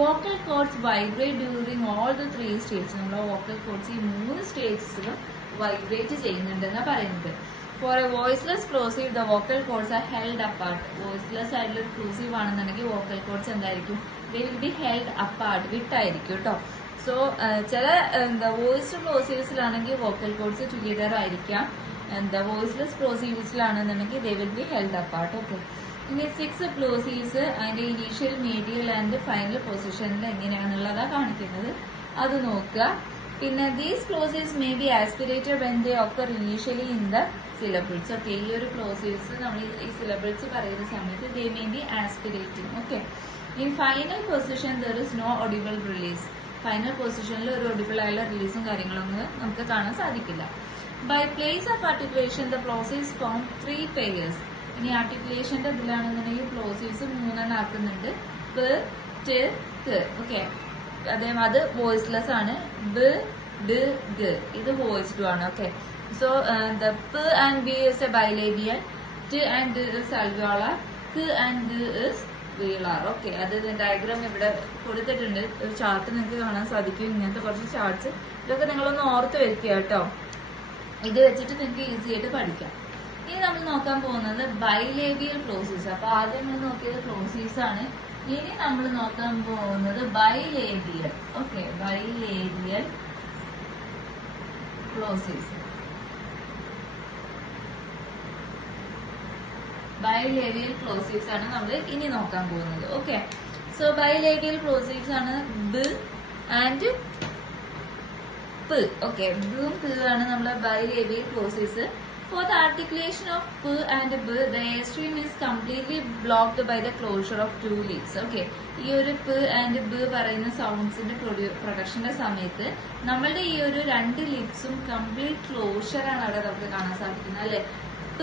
vocal cords vibrate during all the 3 stages. നമ്മുടെ വോക്കൽ കോഡ്സ് ഈ 3 സ്റ്റേജസിലും വൈബ്രേറ്റ് ചെയ്യുന്നുണ്ടെന്നാണ് പറയുന്നത്. For a voiceless plosive the vocal cords are held apart. Voiceless ആയിട്ടുള്ള ഒരു പ്ലോസീവ് ആണെന്നുണ്ടെങ്കിൽ വോക്കൽ കോഡ്സ് എന്തായിരിക്കും? They will be held apart, വിട്ടായിരിക്കും കേട്ടോ. സോ ചില വോയിസ്ഡ് പ്ലോസീവ്സിലാണെങ്കിൽ വോക്കൽ കോഡ്സ് ടുഗെദർ ആയിരിക്കാം, വോയിസ്ലെസ് പ്ലോസീവ്സിലാണെന്നുണ്ടെങ്കിൽ they will be held apart. Okay, ഇനി 6 പ്ലോസീവ്സ് അതിന്റെ ഇനീഷ്യൽ, മീഡിയൽ ആൻഡ് ഫൈനൽ പൊസിഷനിൽ എങ്ങനെയാണുള്ളതാ കാണിക്കുന്നത്, അത് നോക്കുക. പിന്നെ these plosives may be aspirated when they occur initially in the syllables. Okay, ഈ ഒരു പ്ലോസീവ്സ് നമ്മൾ ഈ സിലബിൾസ് പറയുന്ന സമയത്ത് they may be aspirating. Okay, in final position there is no audible release. Final പൊസിഷനിൽ ഒരു ഒഡിബിൾ ആയുള്ള റിലീസും കാര്യങ്ങളൊന്നും നമുക്ക് കാണാൻ സാധിക്കില്ല. By place of articulation the plosives form 3 pairs. ഇനി ആർട്ടിക്കുലേഷന്റെ ഇതിലാണെന്നുണ്ടെങ്കിൽ പ്ലോസീവ്സ് 3 ആക്കുന്നുണ്ട്. ബ്, ട്, ക. ഓക്കെ, അതേമാതിരി അത് വോയിസ്ലെസ് ആണ്. ബ്, ഡ്, ഗ ഇത് വോയിസ്ഡും ആണ്. Okay, so the P and B is a bilabial, T and D is alveolar, K and D is velar. Okay, അത് ഡയഗ്രാം ഇവിടെ കൊടുത്തിട്ടുണ്ട്, ഒരു ചാർട്ട് നിങ്ങൾക്ക് കാണാൻ സാധിക്കും. ഇങ്ങനത്തെ കുറച്ച് ചാർട്ട്സ്, ഇതൊക്കെ നിങ്ങളൊന്ന് ഓർത്ത് വെക്കുക കേട്ടോ. ഇത് വെച്ചിട്ട് നിങ്ങൾക്ക് ഈസി ആയിട്ട് പഠിക്കാം. ഇനി നമ്മൾ നോക്കാൻ പോകുന്നത് ബൈലേബിയൽ പ്ലോസീവ്സ്. അപ്പൊ ആദ്യം നമ്മൾ നോക്കിയത് പ്ലോസീവ്സ് ആണ്. ഇനി നമ്മൾ നോക്കാൻ പോകുന്നത് ബൈലേബിയൽ. ഓക്കെ, ബൈലേബിയൽ പ്ലോസീവ്സ്. ബൈലേബിയൽ പ്ലോസീവ്സ് ആണ് നമ്മൾ ഇനി നോക്കാൻ പോകുന്നത്. ഓക്കെ, സോ ബൈലേബിയൽ പ്ലോസീവ്സ് ആണ് ബ് ആൻഡ് പ്. ഓക്കെ, ബും പ് ആണ് നമ്മളെ ബൈലേബിയൽ പ്ലോസീവ്സ്. For the articulation of p and b, the airstream is completely blocked by the closure of two lips. Okay, ഈ ഒരു p and b പറയുന്ന സൗണ്ട്സിന്റെ പ്രൊഡക്ഷന്റെ സമയത്ത് നമ്മളുടെ ഈ ഒരു രണ്ട് ലിപ്സും കംപ്ലീറ്റ് ക്ലോഷർ ആണ് അവിടെ നമുക്ക് കാണാൻ സാധിക്കുന്നത് അല്ലെ. p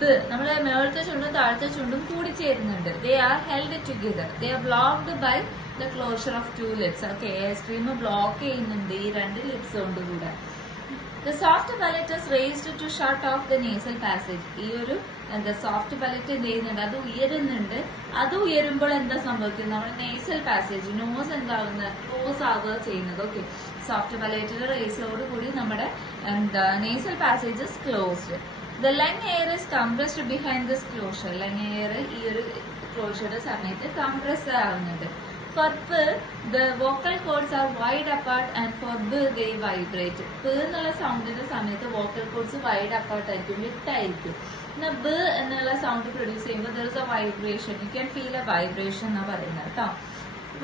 b നമ്മളെ മേളത്തെ ചുണ്ടും താഴത്തെ ചുണ്ടും കൂടി ചേരുന്നുണ്ട്. They are held together. They are blocked by the closure of two lips. Okay, airstream block ചെയ്യുന്നുണ്ട് ഈ രണ്ട് ലിപ്സ് കൊണ്ട് കൂടെ. The soft palate is raised to shut off the nasal passage. ഈ ഒരു സോഫ്റ്റ് പലറ്റ് എന്ത് ചെയ്യുന്നുണ്ട്, അത് ഉയരുന്നുണ്ട്. അത് ഉയരുമ്പോൾ എന്താ സംഭവിക്കുന്നത്, നമ്മുടെ നേസൽ പാസേജ് നോസ് എന്താകുന്നത്, ക്ലോസ് ആവുക ചെയ്യുന്നത്. ഓക്കെ, സോഫ്റ്റ് പലറ്റിന്റെ റേസോട് കൂടി നമ്മുടെ എന്താ nasal passage is closed. The lung air is compressed behind this closure. Lung air ഈ ഒരു ക്ലോഷറുടെ സമയത്ത് കംപ്രസ് ആവുന്നുണ്ട്. For p, the vocal cords are wide apart and for b, they vibrate. p എന്നുള്ള സൗണ്ടിന്റെ സമയത്ത് vocal cords wide apart ആയിരിക്കും, വിട്ടായിരിക്കും. എന്നാൽ b എന്നുള്ള സൗണ്ട് പ്രൊഡ്യൂസ് ചെയ്യുമ്പോൾ there is a vibration. You can feel a vibration എന്നാ പറയുന്നത് കേട്ടോ.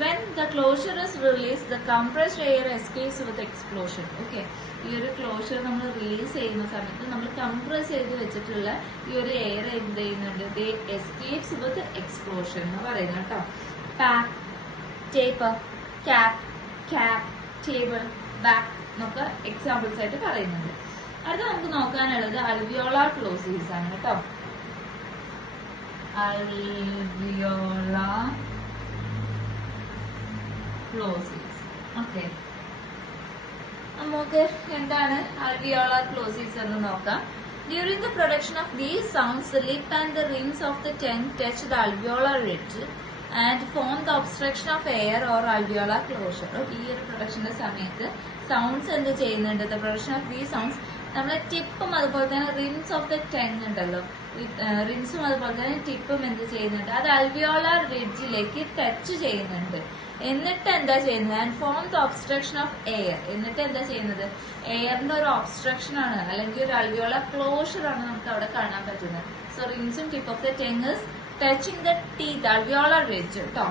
When the closure is released, the compressed air escapes with explosion. Okay, ഈ ഒരു ക്ലോഷർ നമ്മൾ റിലീസ് ചെയ്യുന്ന സമയത്ത് നമ്മൾ കംപ്രസ് ചെയ്ത് വെച്ചിട്ടുള്ള ഈ ഒരു എയർ എന്ത് ചെയ്യുന്നുണ്ട്, they escapes with explosion എന്ന് പറയുന്നത് കേട്ടോ. Pack, taper, cap, cap, table, back എന്നൊക്കെ എക്സാമ്പിൾസ് ആയിട്ട് പറയുന്നുണ്ട്. അടുത്ത നമുക്ക് നോക്കാനുള്ളത് അൽവിയോളാർ പ്ലോസീവ്സ് ആണ് കേട്ടോ. അൽവിയോളാർ പ്ലോസീവ്സ്. ഓക്കെ, നമുക്ക് എന്താണ് alveolar plosives എന്ന് നോക്കാം. During the production of these sounds, the lip and the rims of the tongue touch the alveolar ridge and form the obstruction of air or alveolar closure. ഈ ഒരു പ്രൊഡക്ഷന്റെ സമയത്ത് സൗണ്ട്സ് എന്ത് ചെയ്യുന്നുണ്ട്, the production of these sounds നമ്മളെ ടിപ്പും അതുപോലെ തന്നെ റിംസ് ഓഫ് ദ ടങ് ഉണ്ടല്ലോ, റിംസും അതുപോലെ തന്നെ ടിപ്പും എന്ത് ചെയ്യുന്നുണ്ട്, അത് അൽവിയോളാർ റിഡ്ജിലേക്ക് ടച്ച് ചെയ്യുന്നുണ്ട്. എന്നിട്ട് എന്താ ചെയ്യുന്നത്, and form the obstruction of air. എന്നിട്ട് എന്താ ചെയ്യുന്നത്, എയറിന്റെ ഒരു ഒബ്സ്ട്രക്ഷൻ ആണ് അല്ലെങ്കിൽ ഒരു അൽവിയോളാർ ക്ലോഷർ ആണ് നമുക്ക് അവിടെ കാണാൻ പറ്റുന്നത്. സോ റിംസും tip of the tongue is touching the teeth, alveolar ridge കേട്ടോ.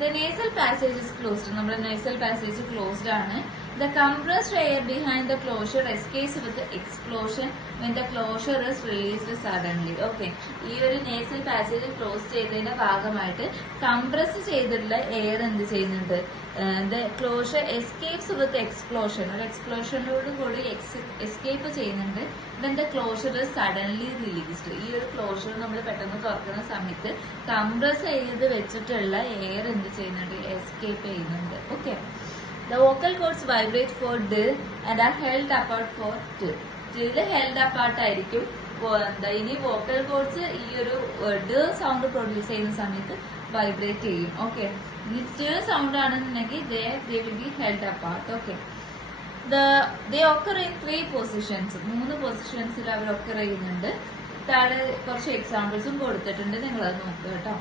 The nasal passage is closed. നമ്മുടെ നേസൽ പാസേജ് ക്ലോസ്ഡ് ആണ്. The compressed air behind the closure escapes with the explosion when the closure is released suddenly. Okay, ഈ ഒരു നേസൽ പാസേജ് ക്ലോസ് ചെയ്തതിന്റെ ഭാഗമായിട്ട് കംപ്രസ് ചെയ്തിട്ടുള്ള എയർ എന്ത് ചെയ്യുന്നുണ്ട്, the closure escapes with explosion. ഒരു എക്സ്പ്ലോഷനോട് കൂടി എസ്കേപ്പ് ചെയ്യുന്നുണ്ട്. when the closure is suddenly released. ഈ ഒരു ക്ലോഷർ നമ്മൾ പെട്ടെന്ന് തുറക്കുന്ന സമയത്ത് കംപ്രസ് ചെയ്ത് വെച്ചിട്ടുള്ള എയർ എന്ത് ചെയ്യുന്നുണ്ട്, എസ്കേപ്പ് ചെയ്യുന്നുണ്ട്. Okay, the vocal cords vibrate for d and are held apart for t. ഇതില് held apart ആയിരിക്കും. ഇനി vocal cords ഈ ഒരു d സൗണ്ട് പ്രൊഡ്യൂസ് ചെയ്യുന്ന സമയത്ത് വൈബ്രേറ്റ് ചെയ്യും. ഓക്കെ, ഇനി t സൗണ്ട് ആണെന്നുണ്ടെങ്കിൽ they will be held apart. Okay, they occur in 3 positions. 3 പൊസിഷൻസിൽ അവർ occur ചെയ്യുന്നുണ്ട്. താഴെ കുറച്ച് എക്സാമ്പിൾസും കൊടുത്തിട്ടുണ്ട്, നിങ്ങളത് നോക്കുക കേട്ടോ.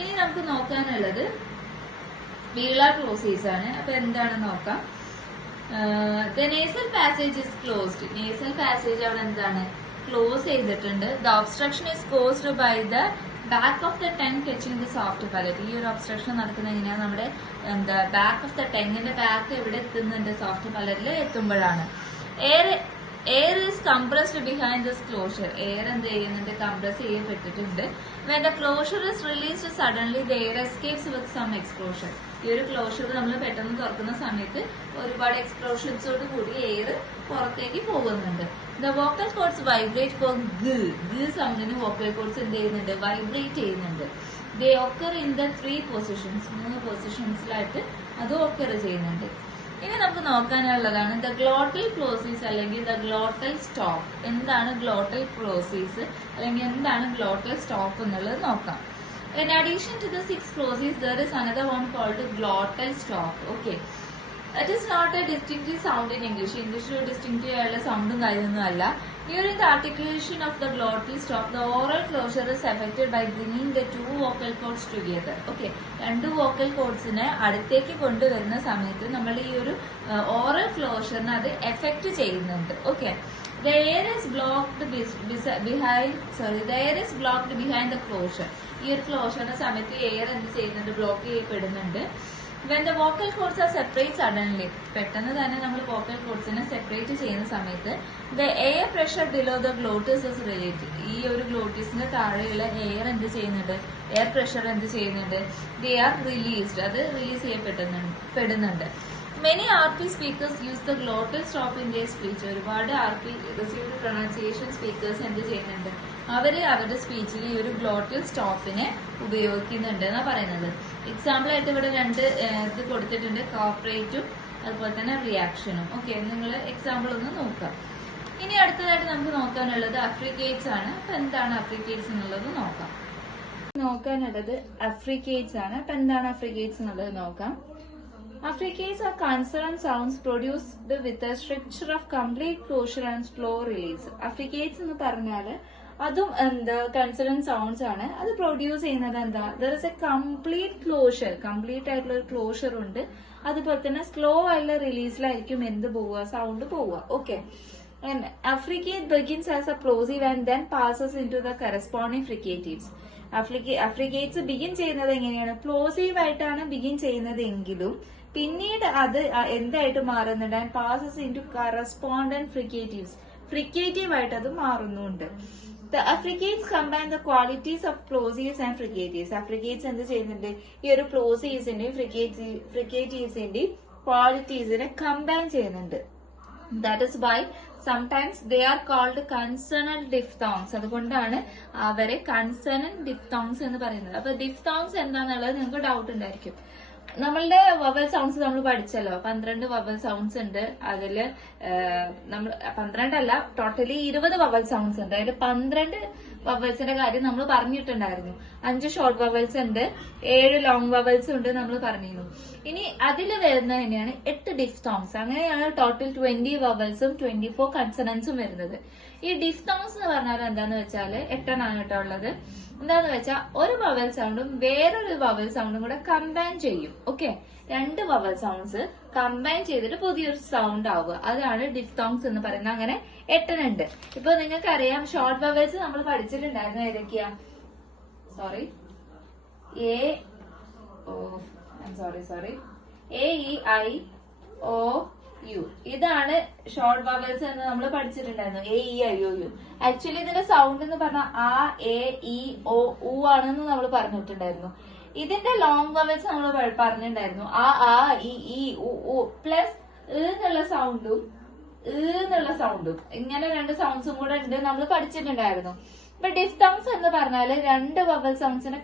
ഇനി നമുക്ക് നോക്കാനുള്ളത് velar plosives ആണ്. അപ്പൊ എന്താണെന്ന് നോക്കാം. The nasal passage is closed. Nasal passage അവിടെ എന്താണ്, ക്ലോസ് ചെയ്തിട്ടുണ്ട്. The obstruction is caused by the back of the tongue touching the soft palate. ഈ ഒരു ഒബ്സ്ട്രക്ഷൻ നടക്കുന്നത് എങ്ങനെയാണ്, നമ്മുടെ എന്താ ബാക്ക് ഓഫ് ദ ടങ്ങിന്റെ ബാക്ക് എവിടെ എത്തുന്നുണ്ട്, സോഫ്റ്റ് പാലറ്റിൽ എത്തുമ്പോഴാണ്. Air is compressed behind this closure. Air എന്ത് ചെയ്യുന്നുണ്ട്, കംപ്രസ് ചെയ്യപ്പെട്ടിട്ടുണ്ട്. when the closure is released suddenly, the air escapes with some explosion. ഈ ഒരു ക്ലോഷർ നമ്മൾ പെട്ടെന്ന് തുറക്കുന്ന സമയത്ത് ഒരുപാട് എക്സ്പ്ലോഷൻസോട് കൂടി എയർ പുറത്തേക്ക് പോകുന്നുണ്ട്. the vocal cords vibrate for g സൗണ്ടിന് vocal cords എന്ത് ചെയ്യുന്നുണ്ട്, വൈബ്രേറ്റ് ചെയ്യുന്നുണ്ട്. they occur in the 3 positions. 3 പൊസിഷൻസിലായിട്ട് അത് occur ചെയ്യുന്നുണ്ട്. ഇനി നമുക്ക് നോക്കാനുള്ളതാണ് ദ ഗ്ലോട്ടൽ പ്ലോസീസ് അല്ലെങ്കിൽ ദ ഗ്ലോട്ടൽ സ്റ്റോപ്പ്. എന്താണ് ഗ്ലോട്ടൽ പ്ലോസീസ് അല്ലെങ്കിൽ എന്താണ് ഗ്ലോട്ടൽ സ്റ്റോപ്പ് എന്നുള്ളത് നോക്കാം. In addition to the 6 plosives, there is another one called glottal stop. Okay, it is not a distinctive sound in English. English distinctive ആയുള്ള സൗണ്ടും കാര്യമൊന്നും അല്ല. During the articulation of the glottal stop, the oral closure is affected by bringing the 2 vocal cords together. Okay, 2 vocal cordsനെ അടുത്തേക്ക് കൊണ്ടുവരുന്ന സമയത്ത് നമ്മൾ ഈ ഒരു ഓറൽ ക്ലോഷറിനെ അത് എഫക്ട് ചെയ്യുന്നുണ്ട്. Okay, The air is blocked behind the closure. ഈ ഒരു ക്ലോഷറിന്റെ സമയത്ത് എയർ എന്ത് ചെയ്യുന്നുണ്ട്, ബ്ലോക്ക് ചെയ്യപ്പെടുന്നുണ്ട്. When the vocal cords are separate suddenly, പെട്ടെന്ന് തന്നെ നമ്മൾ vocal cordsനെ സെപ്പറേറ്റ് ചെയ്യുന്ന സമയത്ത് the air pressure below the glottis is released. ഈ ഒരു ഗ്ലോട്ടിസിന്റെ താഴെയുള്ള എയർ എന്ത് ചെയ്യുന്നുണ്ട്, എയർ പ്രഷർ എന്ത് ചെയ്യുന്നുണ്ട്, they are released, അത് റിലീസ് ചെയ്യപ്പെടുന്നുണ്ട്. Many RP speakers use the glottal stop in their speech. ഒരുപാട് RP received pronunciation speakers എന്ത് ചെയ്യുന്നുണ്ട്, അവര് അവരുടെ സ്പീച്ചിൽ ഈ ഒരു ഗ്ലോട്ടൽ സ്റ്റോപ്പിനെ ഉപയോഗിക്കുന്നുണ്ട് എന്നാ പറയുന്നത്. എക്സാമ്പിൾ ആയിട്ട് ഇവിടെ രണ്ട് ഇത് കൊടുത്തിട്ടുണ്ട്, കോപ്പറേറ്റും അതുപോലെ തന്നെ റിയാക്ഷനും. ഓക്കെ, നിങ്ങൾ എക്സാമ്പിൾ ഒന്ന് നോക്കാം. ഇനി അടുത്തതായിട്ട് നമുക്ക് നോക്കാനുള്ളത് അഫ്രിക്കേറ്റ്സ് ആണ്. അപ്പൊ എന്താണ് അഫ്രിക്കേറ്റ്സ് എന്നുള്ളത് നോക്കാം. നോക്കാനുള്ളത് അഫ്രിക്കേറ്റ്സ് ആണ്. അപ്പൊ എന്താണ് അഫ്രിക്കേറ്റ്സ് എന്നുള്ളത് നോക്കാം. Affricates are consonant sounds produced with a structure of complete closure and slow release. Affricates എന്ന് പറഞ്ഞാല് അതും എന്താ കൺസണന്റ് സൗണ്ട്സ് ആണ്. അത് പ്രൊഡ്യൂസ് ചെയ്യുന്നത് എന്താ, there is A complete closure, complete ആയിട്ടുള്ള ഒരു ക്ലോഷർ ഉണ്ട്. അതുപോലെ തന്നെ സ്ലോ ആയിട്ടുള്ള റിലീസിലായിരിക്കും എന്ത് പോവുക, സൗണ്ട് പോവുക. Okay, affricate begins as a plosive and then passes into the corresponding fricatives. affricates begin ചെയ്യുന്നത് എങ്ങനെയാണ്, പ്ലോസീവ് ആയിട്ടാണ് ബിഗിൻ ചെയ്യുന്നത് എങ്കിലും പിന്നീട് അത് എന്തായിട്ട് മാറുന്നുണ്ട്, and passes into correspondent fricatives, fricative ആയിട്ട് അത് മാറുന്നുണ്ട്. The affricates combine the qualities of plosives and fricatives. affricates എന്ത് ചെയ്യുന്നുണ്ട്, ഈ ഒരു പ്ലോസീവ്സിന്റെയും ഫ്രിക്കേറ്റീവ്സിന്റെയും ക്വാളിറ്റീസിനെ കമ്പൈൻ ചെയ്യുന്നുണ്ട്. That is why sometimes they are called consonant diphthongs. അതുകൊണ്ടാണ് അവരെ കൺസണന്റ് ഡിഫ്തോങ്സ് എന്ന് പറയുന്നത്. അപ്പൊ ഡിഫ്തോങ്സ് എന്താന്നുള്ളത് നിങ്ങൾക്ക് ഡൗട്ട് ഉണ്ടായിരിക്കും. നമ്മളുടെ വവൽ സൗണ്ട്സ് നമ്മൾ പഠിച്ചല്ലോ, 12 വവൽ സൗണ്ട്സ് ഉണ്ട്. അതില് നമ്മൾ 12 അല്ല, ടോട്ടലി 20 വവൽ സൗണ്ട്സ് ഉണ്ട്. അതിൽ 12 വവൽസിന്റെ കാര്യം നമ്മൾ പറഞ്ഞിട്ടുണ്ടായിരുന്നു. 5 ഷോർട്ട് വവൽസ് ഉണ്ട്, 7 ലോങ് വവൽസ് ഉണ്ട് നമ്മൾ പറഞ്ഞിരുന്നു. ഇനി അതിൽ വരുന്നത് തന്നെയാണ് 8 ഡിഫ്തോങ്സ്. അങ്ങനെയാണ് ടോട്ടൽ 20 വവൽസും 24 കൺസണൻസും വരുന്നത്. ഈ ഡിഫ്തോങ്സ് എന്ന് പറഞ്ഞാൽ എന്താന്ന് വെച്ചാൽ 8 കേട്ടോ ഉള്ളത്. എന്താന്ന് വെച്ചാൽ ഒരു വവൽ സൗണ്ടും വേറൊരു വവൽ സൗണ്ടും കൂടെ കമ്പൈൻ ചെയ്യും. ഓക്കെ, 2 വവൽ സൗണ്ട്സ് കമ്പൈൻ ചെയ്തിട്ട് പുതിയൊരു സൗണ്ട് ആവുക, അതാണ് ഡിഫ്തോങ്സ് എന്ന് പറയുന്നത്. അങ്ങനെ 8 ഉണ്ട്. ഇപ്പൊ നിങ്ങൾക്കറിയാം ഷോർട്ട് വവൽസ് നമ്മൾ പഠിച്ചിട്ടുണ്ടായിരുന്നു. ഏതൊക്കെയാ, sorry A E I O U, ഇതാണ് ഷോർട്ട് വവൽസ് എന്ന് നമ്മൾ പഠിച്ചിട്ടുണ്ടായിരുന്നു. A E I O U. Actually ഇതിന്റെ സൗണ്ട് എന്ന് പറഞ്ഞാൽ ആ എ ഇ ഒ ഉ ആണെന്ന് നമ്മൾ പറഞ്ഞിട്ടുണ്ടായിരുന്നു. ഇതിന്റെ ലോങ് വവൽസ് നമ്മൾ പറഞ്ഞിട്ടുണ്ടായിരുന്നു. ആ ഇ ഈ ഉ പ്ലസ് എന്നുള്ള സൗണ്ടും ഇങ്ങനെ 2 സൗണ്ട്സും കൂടെ ഉണ്ട് നമ്മൾ പഠിച്ചിട്ടുണ്ടായിരുന്നു. ഇപ്പൊ ഡിഫ്തോങ്സ് എന്ന് പറഞ്ഞാല് 2 വവൽ സൗണ്ട്സിന്റെ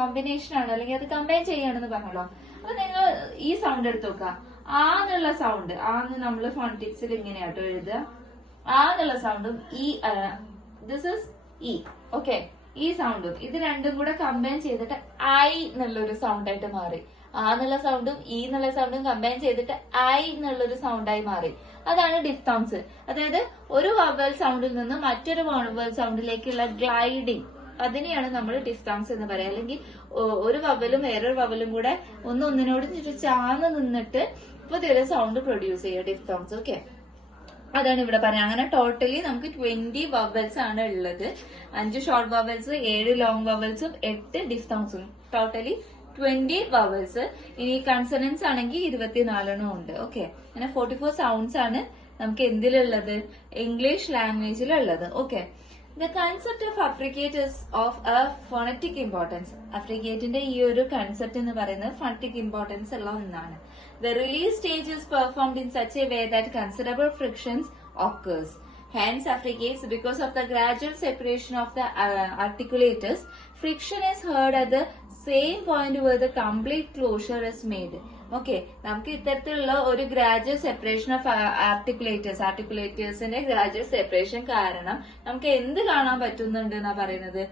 കോമ്പിനേഷൻ ആണ്, അല്ലെങ്കിൽ അത് കമ്പൈൻ ചെയ്യാണെന്ന് പറഞ്ഞല്ലോ. അപ്പൊ നിങ്ങൾ ഈ സൗണ്ട് എടുത്ത് നോക്കുക. ആ എന്നുള്ള സൗണ്ട്, ആന്ന് നമ്മള് ഫോണറ്റിക്സിൽ ഇങ്ങനെയാട്ടോ എഴുതുക. ആ എന്നുള്ള സൗണ്ടും ദിസ് ഇസ് ഇ. ഓക്കെ, ഈ സൗണ്ടും ഇത് രണ്ടും കൂടെ കമ്പൈൻ ചെയ്തിട്ട് ഐ എന്നുള്ളൊരു സൗണ്ട് ആയിട്ട് മാറി. ആ എന്നുള്ള സൗണ്ടും ഈ എന്നുള്ള സൗണ്ടും കമ്പൈൻ ചെയ്തിട്ട് ഐ എന്നുള്ളൊരു സൗണ്ടായി മാറി. അതാണ് ഡിഫ്തോങ്സ്. അതായത് ഒരു വവൽ സൗണ്ടിൽ നിന്ന് മറ്റൊരു വവൽ സൗണ്ടിലേക്കുള്ള ഗ്ലൈഡിങ്, അതിനെയാണ് നമ്മൾ ഡിഫ്തോങ്സ് എന്ന് പറയാം. അല്ലെങ്കിൽ ഒരു വവലും വേറൊരു വവലും കൂടെ ഒന്നിനോട് ചാന്ന് നിന്നിട്ട് പുതിയൊരു സൗണ്ട് പ്രൊഡ്യൂസ് ചെയ്യുക, ഡിഫ്തോങ്സ്. ഓക്കെ, അതാണ് ഇവിടെ പറയാം. അങ്ങനെ ടോട്ടലി നമുക്ക് 20 വവൽസ് ആണ് ഉള്ളത്. 5 ഷോർട്ട് വവൽസ്, 7 ലോങ് വവൽസും 8 ഡിഫ്തോങ്സും, ടോട്ടലി 20 വവൽസ്. ഇനി കൺസണൻസ് ആണെങ്കിൽ 24 ഉണ്ട്. ഓക്കെ, അങ്ങനെ 44 സൗണ്ട്സ് ആണ് നമുക്ക് എന്തിലുള്ളത്, ഇംഗ്ലീഷ് ലാംഗ്വേജിലുള്ളത്. Okay, The concept of affricate is of a phonetic importance. Affricateന്റെ ഈ ഒരു കൺസെപ്റ്റ് എന്ന് പറയുന്നത് ഫോണറ്റിക് ഇമ്പോർട്ടൻസ് ഉള്ള ഒന്നാണ്. The release stage is performed in such a way that considerable frictions occurs. Hence, affricates, because of the gradual separation of the articulators, friction is heard at the same point where the complete closure is made. Okay, നമുക്ക് ഇത്തരത്തിലുള്ള ഒരു ഗ്രാജുവൽ സെപ്പറേഷൻ ഓഫ് ആർട്ടിക്കുലേറ്റേഴ്സിന്റെ ഗ്രാജുവൽ സെപ്പറേഷൻ കാരണം നമുക്ക് എന്ത് കാണാൻ പറ്റുന്നുണ്ട് എന്നാ പറയുന്നത്,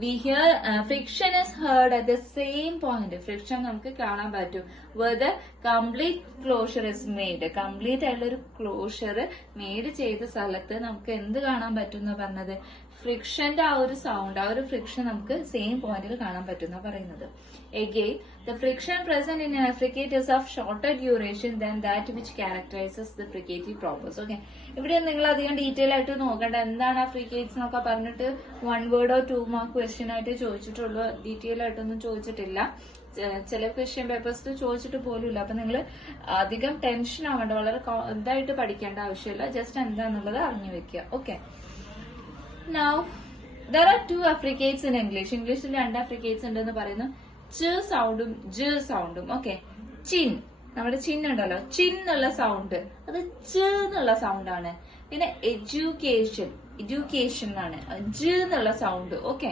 we hear friction is heard at the same point. Friction നമുക്ക് കാണാൻ പറ്റും where the complete closure is made. Complete ആയിട്ടുള്ള ഒരു ക്ലോഷർ മെയ്ഡ് ചെയ്ത സ്ഥലത്ത് നമുക്ക് എന്ത് കാണാൻ പറ്റും എന്ന് പറഞ്ഞത്, ഫ്രിക്ഷന്റെ ആ ഒരു സൗണ്ട്, ആ ഒരു ഫ്രിക്ഷൻ നമുക്ക് സെയിം പോയിന്റിൽ കാണാൻ പറ്റുന്ന പറയുന്നത്. Again, the friction present in an affricate is of shorter duration than that which characterizes the fricative process. Okay. ഇവിടെ നിങ്ങൾ അധികം ഡീറ്റെയിൽ ആയിട്ട് നോക്കണ്ട, എന്താണ് affricates എന്നൊക്കെ പറഞ്ഞിട്ട് 1 വേർഡോ 2 മാർക്ക് ക്വസ്റ്റ്യൻ ആയിട്ട് ചോദിച്ചിട്ടുള്ളൂ. ഡീറ്റെയിൽ ആയിട്ടൊന്നും ചോദിച്ചിട്ടില്ല. ചില ക്വസ്റ്റ്യൻ പേപ്പേഴ്സിൽ ചോദിച്ചിട്ട് പോലുമില്ല. അപ്പൊ നിങ്ങൾ അധികം ടെൻഷൻ ആവേണ്ട, വളരെ ഇതായിട്ട് പഠിക്കേണ്ട ആവശ്യമില്ല. ജസ്റ്റ് എന്താന്നുള്ളത് അറിഞ്ഞു വെക്കുക. Okay. Now, there are 2 affricates in English. ഇംഗ്ലീഷിൽ 2 affricates ഉണ്ടെന്ന് പറയുന്നു. ച സൗണ്ടും ജ സൗണ്ടും. ഓക്കെ. ചിൻ, നമ്മുടെ ചിൻ ഉണ്ടല്ലോ, ചിൻ എന്നുള്ള സൗണ്ട് അത് ച എന്നുള്ള സൗണ്ട് ആണ്. പിന്നെ എഡ്യൂക്കേഷൻ, എഡ്യൂക്കേഷൻ ആണ് ജ എന്നുള്ള സൗണ്ട്. ഓക്കെ.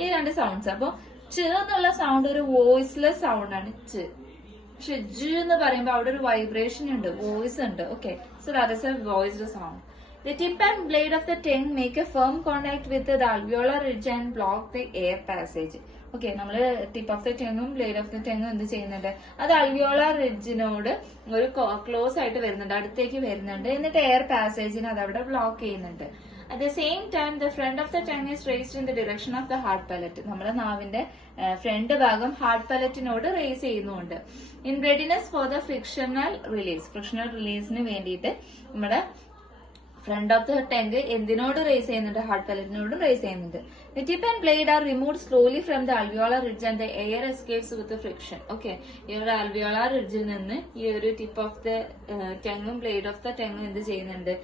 ഈ 2 സൗണ്ട്സ്. അപ്പൊ ച എന്നുള്ള സൗണ്ട് ഒരു വോയിസ്ലെസ് സൗണ്ട് ആണ് ച. പക്ഷെ ജ എന്ന് പറയുമ്പോൾ അവിടെ ഒരു വൈബ്രേഷൻ ഉണ്ട്, വോയിസ് ഉണ്ട്. Okay. So that is A voiced sound. The tip and blade of the tongue make a firm contact with the alveolar ridge and block the air passage. Okay. നമ്മള് ടിപ്പ് ഓഫ് ദ ടങ്ങും ബ്ലേഡ് ഓഫ് ദ ടങ്ങും എന്ത് ചെയ്യുന്നുണ്ട്, അത് അൽവിയോളാർ റിഡ്ജിനോട് ഒരു ക്ലോസ് ആയിട്ട് വരുന്നുണ്ട്, അടുത്തേക്ക് വരുന്നുണ്ട്. എന്നിട്ട് എയർ പാസേജിന് അത് അവിടെ ബ്ലോക്ക് ചെയ്യുന്നുണ്ട്. At the same time, the front of the tongue is raised in the direction of the hard palate. നമ്മുടെ നാവിന്റെ ഫ്രണ്ട് ഭാഗം ഹാർഡ് പാലറ്റിനോട് റേസ് ചെയ്യുന്നുണ്ട്. In readiness for the frictional release, frictional റിലീസിന് വേണ്ടിയിട്ട് നമ്മുടെ ഫ്രണ്ട് ഓഫ് ദ ടങ് എന്തിനോട് റേസ് ചെയ്യുന്നുണ്ട്, ഹാർഡ് പാലറ്റിനോട് റേസ് ചെയ്യുന്നുണ്ട്. The tip and blade are removed slowly from the alveolar ridge and the air escapes with the friction. Okay. ഈ ഒരു alveolar ridgeൽ നിന്ന് ഈ ഒരു ടിപ്പ് ഓഫ് ദ ടങ്ങും ബ്ലേഡ് ഓഫ് ദ ടങ്ങും എന്ത് ചെയ്യുന്നുണ്ട്,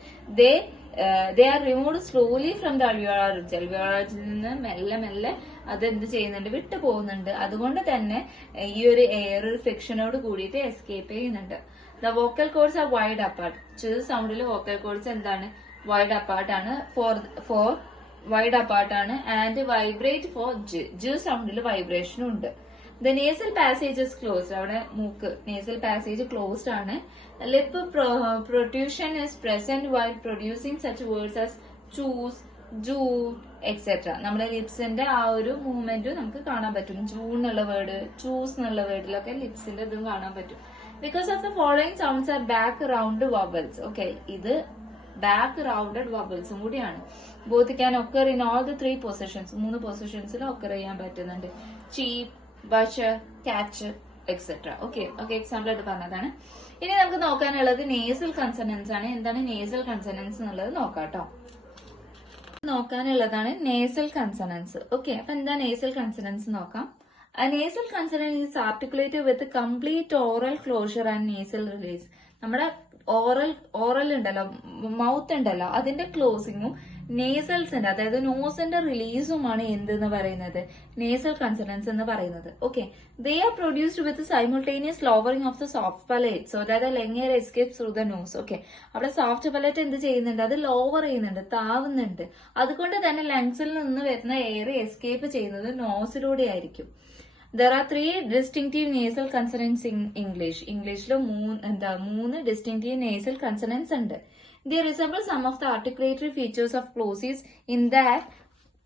they are removed slowly from the alveolar ridge. alveolar ridgeൽ നിന്ന് മെല്ലെ മെല്ലെ അത് എന്ത് ചെയ്യുന്നുണ്ട്, വിട്ടു പോകുന്നുണ്ട്. അതുകൊണ്ട് തന്നെ ഈ ഒരു എയർ ഒരു ഫ്രിക്ഷനോട് കൂടിയിട്ട് എസ്കേപ്പ് ചെയ്യുന്നുണ്ട്. The vocal cords are wide apart. ച സൗണ്ടിൽ vocal cords എന്താണ്, wide apart ആണ്. for wide apart ആണ്. and vibrate for ജ സൗണ്ടിൽ വൈബ്രേഷൻ ഉണ്ട്. The nasal passage is closed. അവിടെ മൂക്ക് nasal passage closed ആണ്. Lip protrusion is present while producing such words as choose, june, etc. നമ്മുടെ ലിപ്സിന്റെ ആ ഒരു മൂവ്മെന്റ് നമുക്ക് കാണാൻ പറ്റും. ജൂൺ എന്നുള്ള വേർഡ്, ചൂസ് എന്നുള്ള വേർഡിലൊക്കെ ലിപ്സിന്റെ ഇതും കാണാൻ പറ്റും. Because of the following sounds are back round vowels. Okay, ഇത് back rounded vowels കൂടിയാണ്. Both can occur in all the 3 positions. 3 പൊസിഷൻസിൽ occur ചെയ്യാൻ പറ്റുന്നുണ്ട്. cheap, butcher, catch, etc. Okay. Example ആയിട്ട് പറഞ്ഞതാണ്. ഇനി നമുക്ക് നോക്കാനുള്ളത് നേസൽ കൺസണൻസ് ആണ്. എന്താണ് നേസൽ കൺസണൻസ് എന്നുള്ളത് നോക്കാട്ടോ. നോക്കാനുള്ളതാണ് നേസൽ കൺസണൻസ്. ഓക്കെ. അപ്പൊ എന്താ നേസൽ കൺസണൻസ് നോക്കാം. A nasal consonant is articulated with complete oral closure and nasal release. നമ്മുടെ ഓറൽ ഉണ്ടല്ലോ, മൗത്ത് ഉണ്ടല്ലോ, അതിന്റെ ക്ലോസിങ്ങും നേസൽസിന്റെ, അതായത് നോസിന്റെ റിലീസുമാണ് എന്തെന്ന് പറയുന്നത്, നേസൽ കൺസണൻസ് എന്ന് പറയുന്നത്. Okay. They are produced with simultaneous lowering of the soft palate so that the lung air escapes through the nose. Okay. അവിടെ സോഫ്റ്റ് പലേറ്റ് എന്ത് ചെയ്യുന്നുണ്ട്, അത് ലോവർ ചെയ്യുന്നുണ്ട്, താവുന്നുണ്ട്. അതുകൊണ്ട് തന്നെ ലങ്സിൽ നിന്ന് വരുന്ന എയർ എസ്കേപ്പ് ചെയ്യുന്നത് നോസിലൂടെ ആയിരിക്കും. There are 3 distinctive nasal consonants in English. ഇംഗ്ലീഷിൽ 3 distinctive nasal consonants ഉണ്ട്. They resemble some of the articulatory features of plosives in that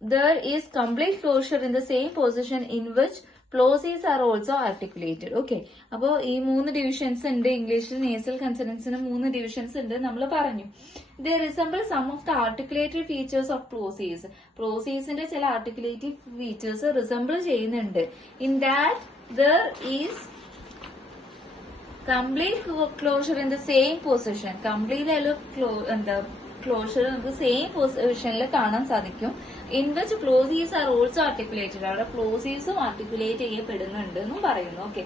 there is complete closure in the same position in which plosives are also articulated. Okay. അപ്പോ ഈ 3 ഡിവിഷൻസ് ഉണ്ട് ഇംഗ്ലീഷിൽ. നേസൽ കൺസണൻസിന് 3 ഡിവിഷൻസ് ഉണ്ട് നമ്മൾ പറഞ്ഞു. They resemble some of the articulatory features of plosives. Plosives-ന്റെ ചില articulative features resemble ചെയ്യുന്നുണ്ട്. In that there is complete closure in the same position. Complete closure നമുക്ക് സെയിം പൊസിഷനിൽ കാണാൻ സാധിക്കും. In which plosives are also articulated. അവിടെ പ്ലോസീവ്സും ആർട്ടിക്കുലേറ്റ് ചെയ്യപ്പെടുന്നുണ്ട് എന്നും പറയുന്നു. ഓക്കെ.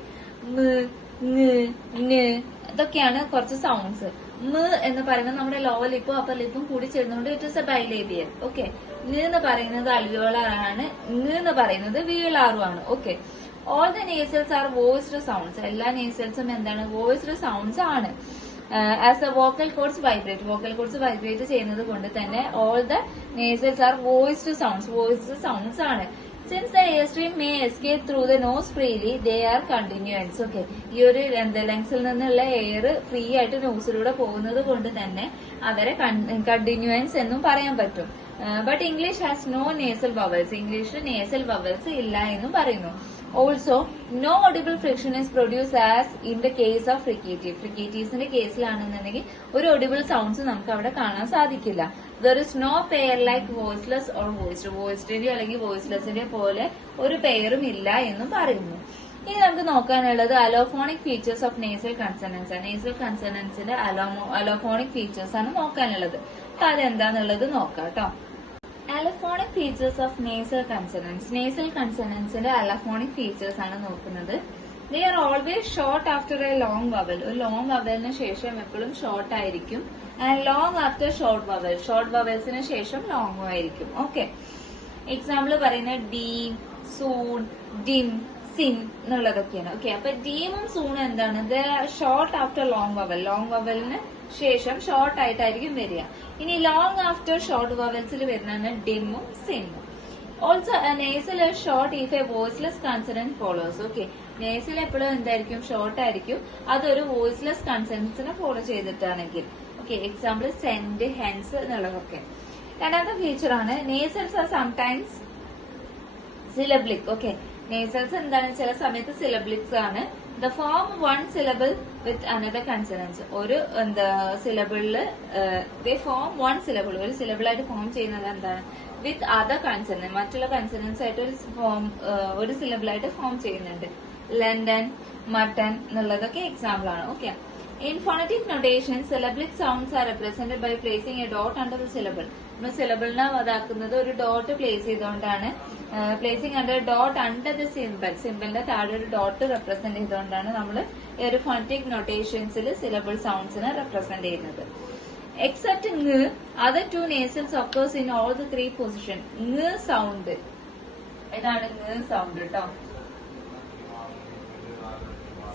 ഇതൊക്കെയാണ് കുറച്ച് സൗണ്ട്സ്. എന്ന് പറയുന്നത് നമ്മുടെ ലോവർ ലിപ്പും അപ്പർ ലിപ്പും കൂടി ചേർന്നുകൊണ്ട് it is a bilabial. Okay. എന്ന് പറയുന്നത് അൽവിയോളാർ ആണ്. എന്ന് പറയുന്നത് വീളാറും ആണ്. Okay. All the nasals are voiced sounds. എല്ലാ നേസൽസും എന്താണ്, വോയിസ്ഡ് സൗണ്ട്സ് ആണ്. As the vocal cords vibrate, vocal cords vibrate ചെയ്യുന്നത് കൊണ്ട് തന്നെ all the nasals are voiced sounds ആണ്. Since the airstream may escape through the nose freely, they are continuants. Okay. ഈ ഒരു ലങ്സിൽ നിന്നുള്ള എയർ ഫ്രീ ആയിട്ട് നോസിലൂടെ പോകുന്നത് കൊണ്ട് തന്നെ അവരെ കണ്ടിന്യൂവൻസ് എന്നും പറയാൻ പറ്റും. But English has no nasal vowels. ഇംഗ്ലീഷിൽ നേസൽ വവൽസ് ഇല്ല എന്നും പറയുന്നു. Also no audible friction is produce as in the case of fricative. ഫ്രിക്കേറ്റീവ്സിന്റെ കേസിലാണെന്നുണ്ടെങ്കിൽ ഒരു ഓഡിബിൾ സൗണ്ട്സ് നമുക്ക് അവിടെ കാണാൻ സാധിക്കില്ല. There is no pair like voiceless or voiced. വോയിസ്ഡിന്റെ അല്ലെങ്കിൽ വോയിസ്ലെസിന്റെ പോലെ ഒരു പെയറും ഇല്ല എന്നും പറയുന്നു. ഇനി നമുക്ക് നോക്കാനുള്ളത് allophonic features of nasal consonants ആണ്. നേസൽ കൺസണൻസിന്റെ അലോഫോണിക് ഫീച്ചേഴ്സ് ആണ് നോക്കാനുള്ളത്. അപ്പൊ അതെന്താന്നുള്ളത് നോക്കാം കേട്ടോ. Allophonic features of nasal consonants. Nasal കൺസണൻസിന്റെ അലോഫോണിക് ഫീച്ചേഴ്സ് ആണ് നോക്കുന്നത്. They are always short after a long vowel. ഒരു ലോങ് വവലിന് ശേഷം എപ്പോഴും ഷോർട്ട് ആയിരിക്കും. And long after short vowel. Short വവൽസിന് ശേഷം ലോങ് ആയിരിക്കും. ഓക്കെ, എക്സാമ്പിൾ പറയുന്നത് ഡീം, സൂൺ, ഡിം, സിൻ എന്നുള്ളതൊക്കെയാണ്. ഓക്കെ, അപ്പൊ ഡീമും സൂണും എന്താണ്? The short after long vowel. Long വവലിന് ശേഷം ഷോർട്ട് ആയിട്ടായിരിക്കും വരിക. ഇനി ലോങ് ആഫ്റ്റർ ഷോർട്ട് വവൽസിൽ വരുന്നതാണ് ഡിമ്മും സിന്നും. Also nasal short if a voiceless consonant follows. Okay, nasal എപ്പോഴും എന്തായിരിക്കും? ഷോർട്ട് ആയിരിക്കും. അതൊരു വോയിസ്ലെസ് കൺസണൻസിനെ ഫോളോ ചെയ്തിട്ടാണെങ്കിൽ. ഓക്കെ, എക്സാമ്പിൾ സെന്റ്, ഹെൻസ് എന്നുള്ളതൊക്കെ. രണ്ടാമത്തെ ഫീച്ചർ ആണ് nasals are sometimes syllabic. Okay, nasals എന്താണ്? ചില സമയത്ത് സിലബ്ലിക്സ് ആണ്. The form one syllable with another consonants. ഒരു സിലബിളില് ഫോം വൺ സിലബിൾ, ഒരു സിലബിൾ ആയിട്ട് ഫോം ചെയ്യുന്നത് എന്താണ്? വിത്ത് അതർ കൺസണൻസ്, മറ്റുള്ള കൺസണൻസ് ആയിട്ട് ഒരു സിലബിൾ ആയിട്ട് ഫോം ചെയ്യുന്നുണ്ട്. ലണ്ടൻ, മട്ടൺ എന്നുള്ളതൊക്കെ എക്സാമ്പിൾ ആണ്. Okay, in phonetic notation syllablic sounds are represented by placing a dot under the syllable. നമ്മൾ സിലബിളിനെ അതാക്കുന്നത് ഒരു ഡോട്ട് പ്ലേസ് ചെയ്തുകൊണ്ടാണ്. Placing under dot under the simple, സിമ്പിളിന്റെ താഴെ ഒരു ഡോട്ട് റെപ്രസെന്റ് ചെയ്തുകൊണ്ടാണ് നമ്മൾ ഒരു ഫോണറ്റിക് നൊട്ടേഷൻസിൽ സിലബിൾ സൗണ്ട്സിനെ റെപ്രസെന്റ് ചെയ്യുന്നത്. Except ng, other two nasals occurs in all the three position. ng sound, ഇതാണ് ng സൗണ്ട് കേട്ടോ.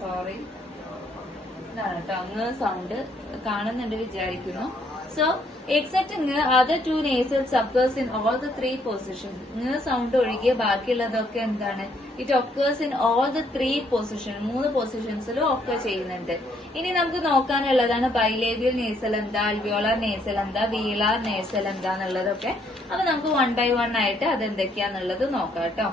സോറി, ഇതാണ് കേട്ടോ ng സൗണ്ട്. കാണുന്നുണ്ട് വിചാരിക്കുന്നു. So except ng, other two nasals occurs in all the three positions. ng sound ഒഴികെ ബാക്കിയുള്ളതൊക്കെ എന്താണ്? It occurs in all the three positions. 3 പൊസിഷൻസിലും ഒക്കെ ചെയ്യുന്നുണ്ട്. ഇനി നമുക്ക് നോക്കാനുള്ളതാണ് ബൈലേബിയൽ നേസൽ എന്താ, അൽവിയോളാർ നേസൽ എന്താ, വീലാർ നേസൽ എന്താന്നുള്ളതൊക്കെ. അപ്പൊ നമുക്ക് 1 by 1 ആയിട്ട് അതെന്തൊക്കെയാന്നുള്ളത് നോക്കാം കേട്ടോ.